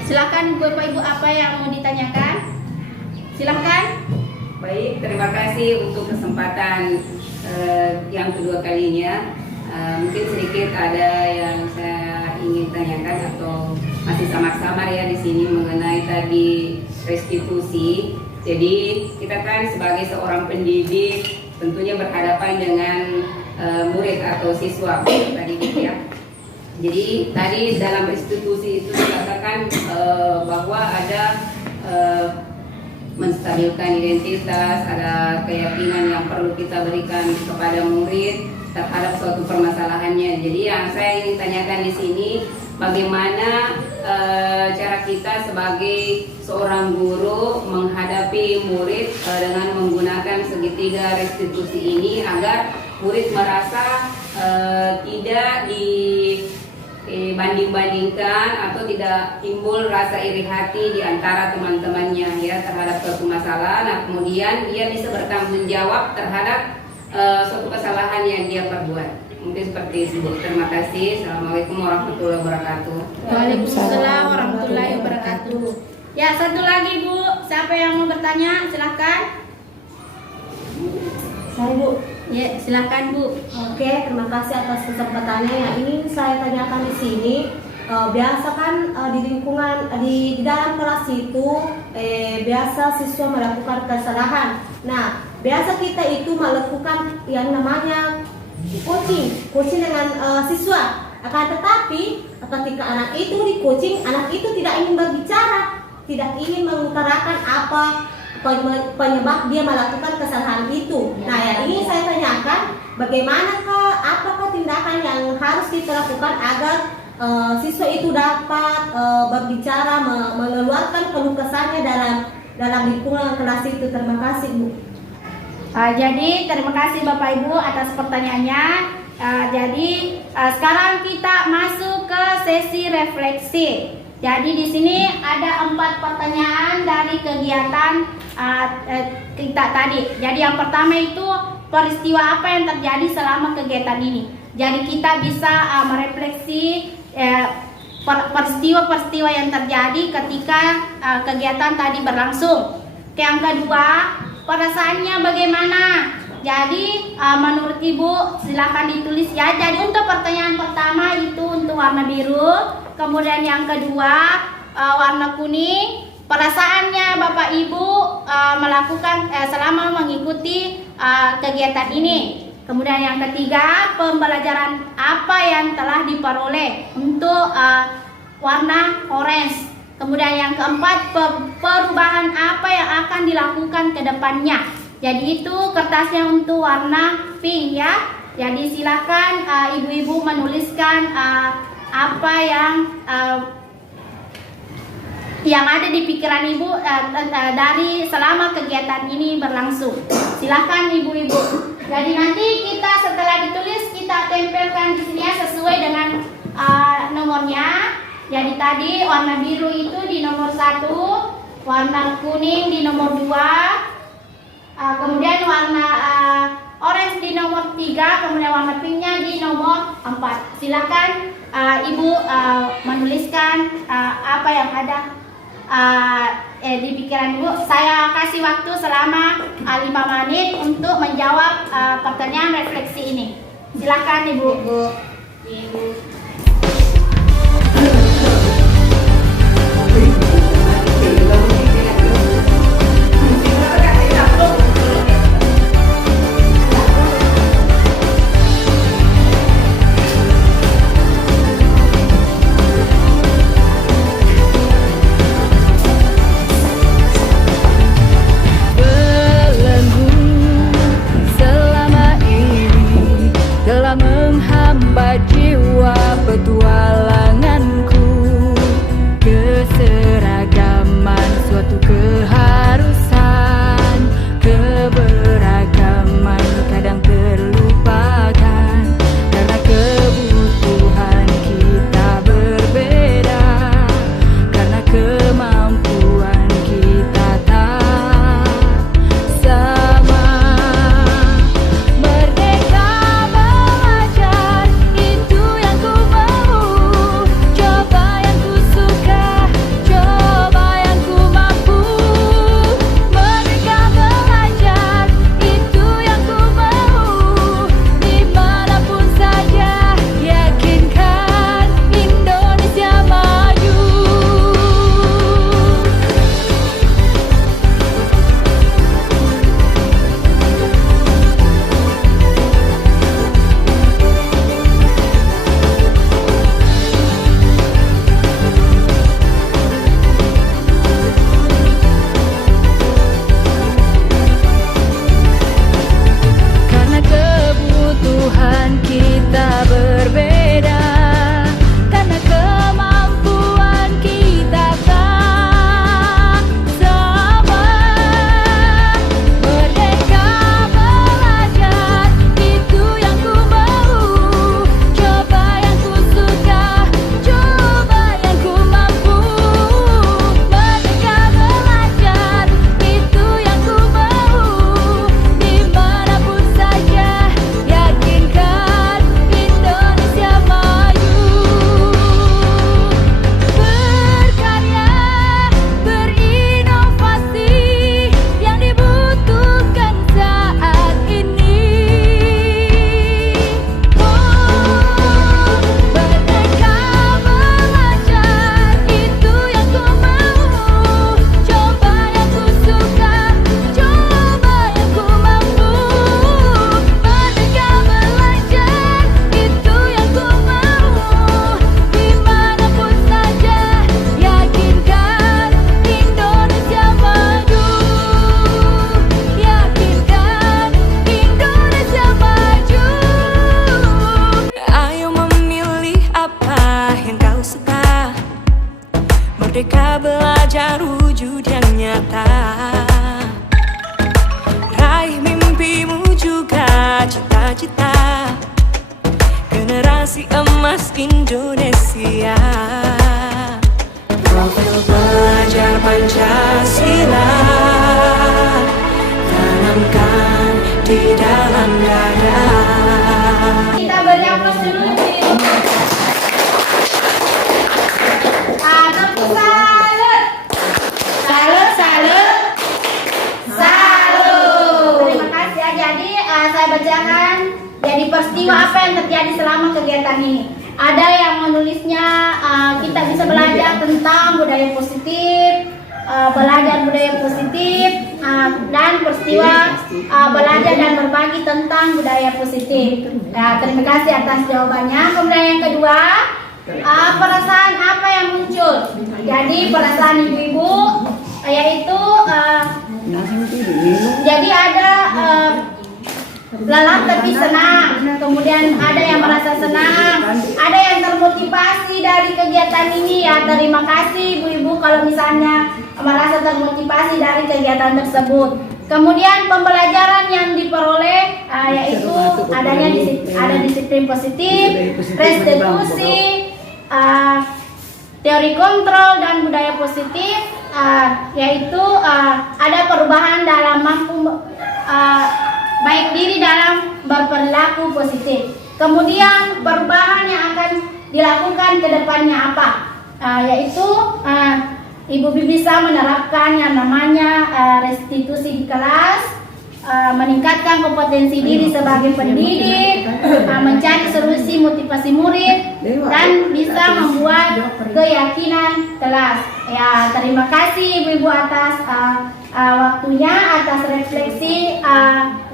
Silakan Bapak Ibu, apa yang mau ditanyakan? Silakan. Baik, terima kasih untuk kesempatan yang kedua kalinya. Mungkin sedikit ada yang saya ingin tanyakan atau masih samar-samar ya di sini mengenai tadi restitusi. Jadi kita kan sebagai seorang pendidik tentunya berhadapan dengan murid atau siswa tadi gitu ya. Jadi tadi dalam restitusi itu dikatakan bahwa ada menstabilkan identitas, ada keyakinan yang perlu kita berikan kepada murid terhadap suatu permasalahannya. Jadi yang saya ingin tanyakan di sini, bagaimana cara kita sebagai seorang guru menghadapi murid dengan menggunakan segitiga restitusi ini agar murid merasa tidak dibanding-bandingkan atau tidak timbul rasa iri hati di antara teman-temannya ya terhadap suatu masalah. Nah, kemudian dia bisa bertanggung jawab terhadap suatu kesalahan yang dia perbuat. Mungkin seperti itu, Bu. Terima kasih. Assalamualaikum warahmatullahi wabarakatuh. Waalaikumsalam warahmatullahi wabarakatuh. Ya, satu lagi, Bu. Siapa yang mau bertanya? Silahkan. Saya, Bu. Ya, silakan, Bu. Oke, terima kasih atas kesempatannya. Yang ingin saya tanyakan di sini, biasa kan di lingkungan di dalam kelas itu biasa siswa melakukan kesalahan. Nah, biasa kita itu melakukan yang namanya coaching dengan siswa. Akan tetapi ketika anak itu di coaching, anak itu tidak ingin berbicara, tidak ingin mengutarakan apa penyebab dia melakukan kesalahan itu. Nah, yang ingin saya tanyakan, bagaimanakah, apakah tindakan yang harus kita lakukan agar siswa itu dapat berbicara, mengeluarkan keluh kesahnya dalam lingkungan kelas itu. Terima kasih, Bu. Jadi terima kasih Bapak Ibu atas pertanyaannya. Jadi sekarang kita masuk ke sesi refleksi. Jadi di sini ada 4 pertanyaan dari kegiatan kita tadi. Jadi yang pertama itu peristiwa apa yang terjadi selama kegiatan ini. Jadi kita bisa merefleksi peristiwa-peristiwa yang terjadi ketika kegiatan tadi berlangsung. Yang kedua, perasaannya bagaimana? Jadi menurut Ibu silakan ditulis ya. Jadi untuk pertanyaan pertama itu untuk warna biru, kemudian yang kedua warna kuning. Perasaannya Bapak Ibu melakukan selama mengikuti kegiatan ini. Kemudian yang ketiga, pembelajaran apa yang telah diperoleh untuk warna orange. Kemudian yang keempat, perubahan apa yang akan dilakukan ke depannya. Jadi itu kertasnya untuk warna pink ya. Jadi silakan ibu-ibu menuliskan apa yang ada di pikiran ibu dari selama kegiatan ini berlangsung. Silakan ibu-ibu. Jadi nanti kita setelah ditulis kita tempelkan di sini ya sesuai dengan nomornya. Jadi tadi warna biru itu di nomor 1, warna kuning di nomor 2, kemudian warna orange di nomor 3, kemudian warna pinknya di nomor 4. Silakan ibu menuliskan apa yang ada di pikiran ibu. Saya kasih waktu selama 5 menit untuk menjawab pertanyaan refleksi ini. Silakan ibu. Ibu. Selama ini telah menghambat jiwa Merdeka belajar wujud yang nyata. Raih mimpimu juga cita-cita. Generasi emas Indonesia. Profil belajar Pancasila tanamkan di dalam dada. Kita beri aplaus dulu nih. Tepuk salut. Salut, salut, salut. Terima kasih ya. Jadi saya bacakan jadi peristiwa apa yang terjadi selama kegiatan ini. Ada yang menulisnya kita bisa belajar tentang budaya positif, belajar budaya positif, dan peristiwa belajar dan berbagi tentang budaya positif. Nah, terima kasih atas jawabannya. Kemudian yang kedua, perasaan apa yang muncul? Jadi perasaan ibu-ibu yaitu jadi ada lelah tapi senang, kemudian ada yang merasa senang, ada yang termotivasi dari kegiatan ini ya. Terima kasih ibu-ibu kalau misalnya merasa termotivasi dari kegiatan tersebut. Kemudian pembelajaran yang diperoleh yaitu ada disiplin positif, restitusi, teori kontrol dan budaya positif, yaitu ada perubahan dalam mampu baik diri dalam berperilaku positif. Kemudian perubahan yang akan dilakukan ke depannya apa? Yaitu ibu bisa menerapkan yang namanya restitusi di kelas, meningkatkan kompetensi diri sebagai pendidik, mencari solusi motivasi murid, dan bisa membuat keyakinan kelas. Ya, terima kasih ibu-ibu atas waktunya, atas refleksi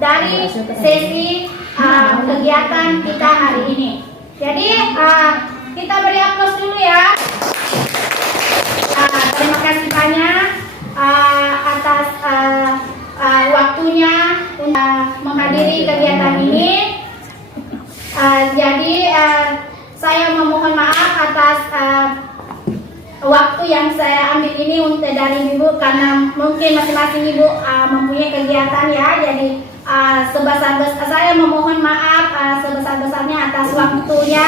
dari sesi kegiatan kita hari ini. Jadi kita beri aplaus dulu ya. Terima kasih banyak atas waktunya untuk menghadiri kegiatan ini. Jadi saya memohon maaf atas waktu yang saya ambil ini untuk dari ibu, karena mungkin masing-masing ibu mempunyai kegiatan ya. Jadi saya memohon maaf sebesar-besarnya atas waktunya.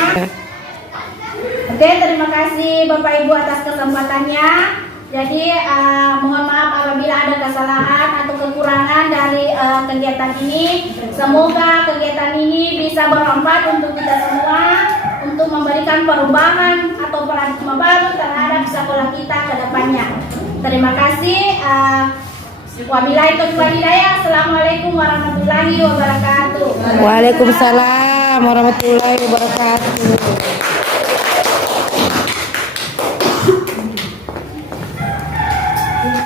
Oke, terima kasih Bapak Ibu atas kesempatannya. Jadi mohon maaf apabila ada kesalahan atau kekurangan dari kegiatan ini. Semoga kegiatan ini bisa bermanfaat untuk kita semua, untuk memberikan perubahan atau paradigma baru terhadap sekolah kita ke depannya. Terima kasih. Wabillahi taufiq wal hidayah. Assalamualaikum warahmatullahi wabarakatuh. Waalaikumsalam warahmatullahi wabarakatuh.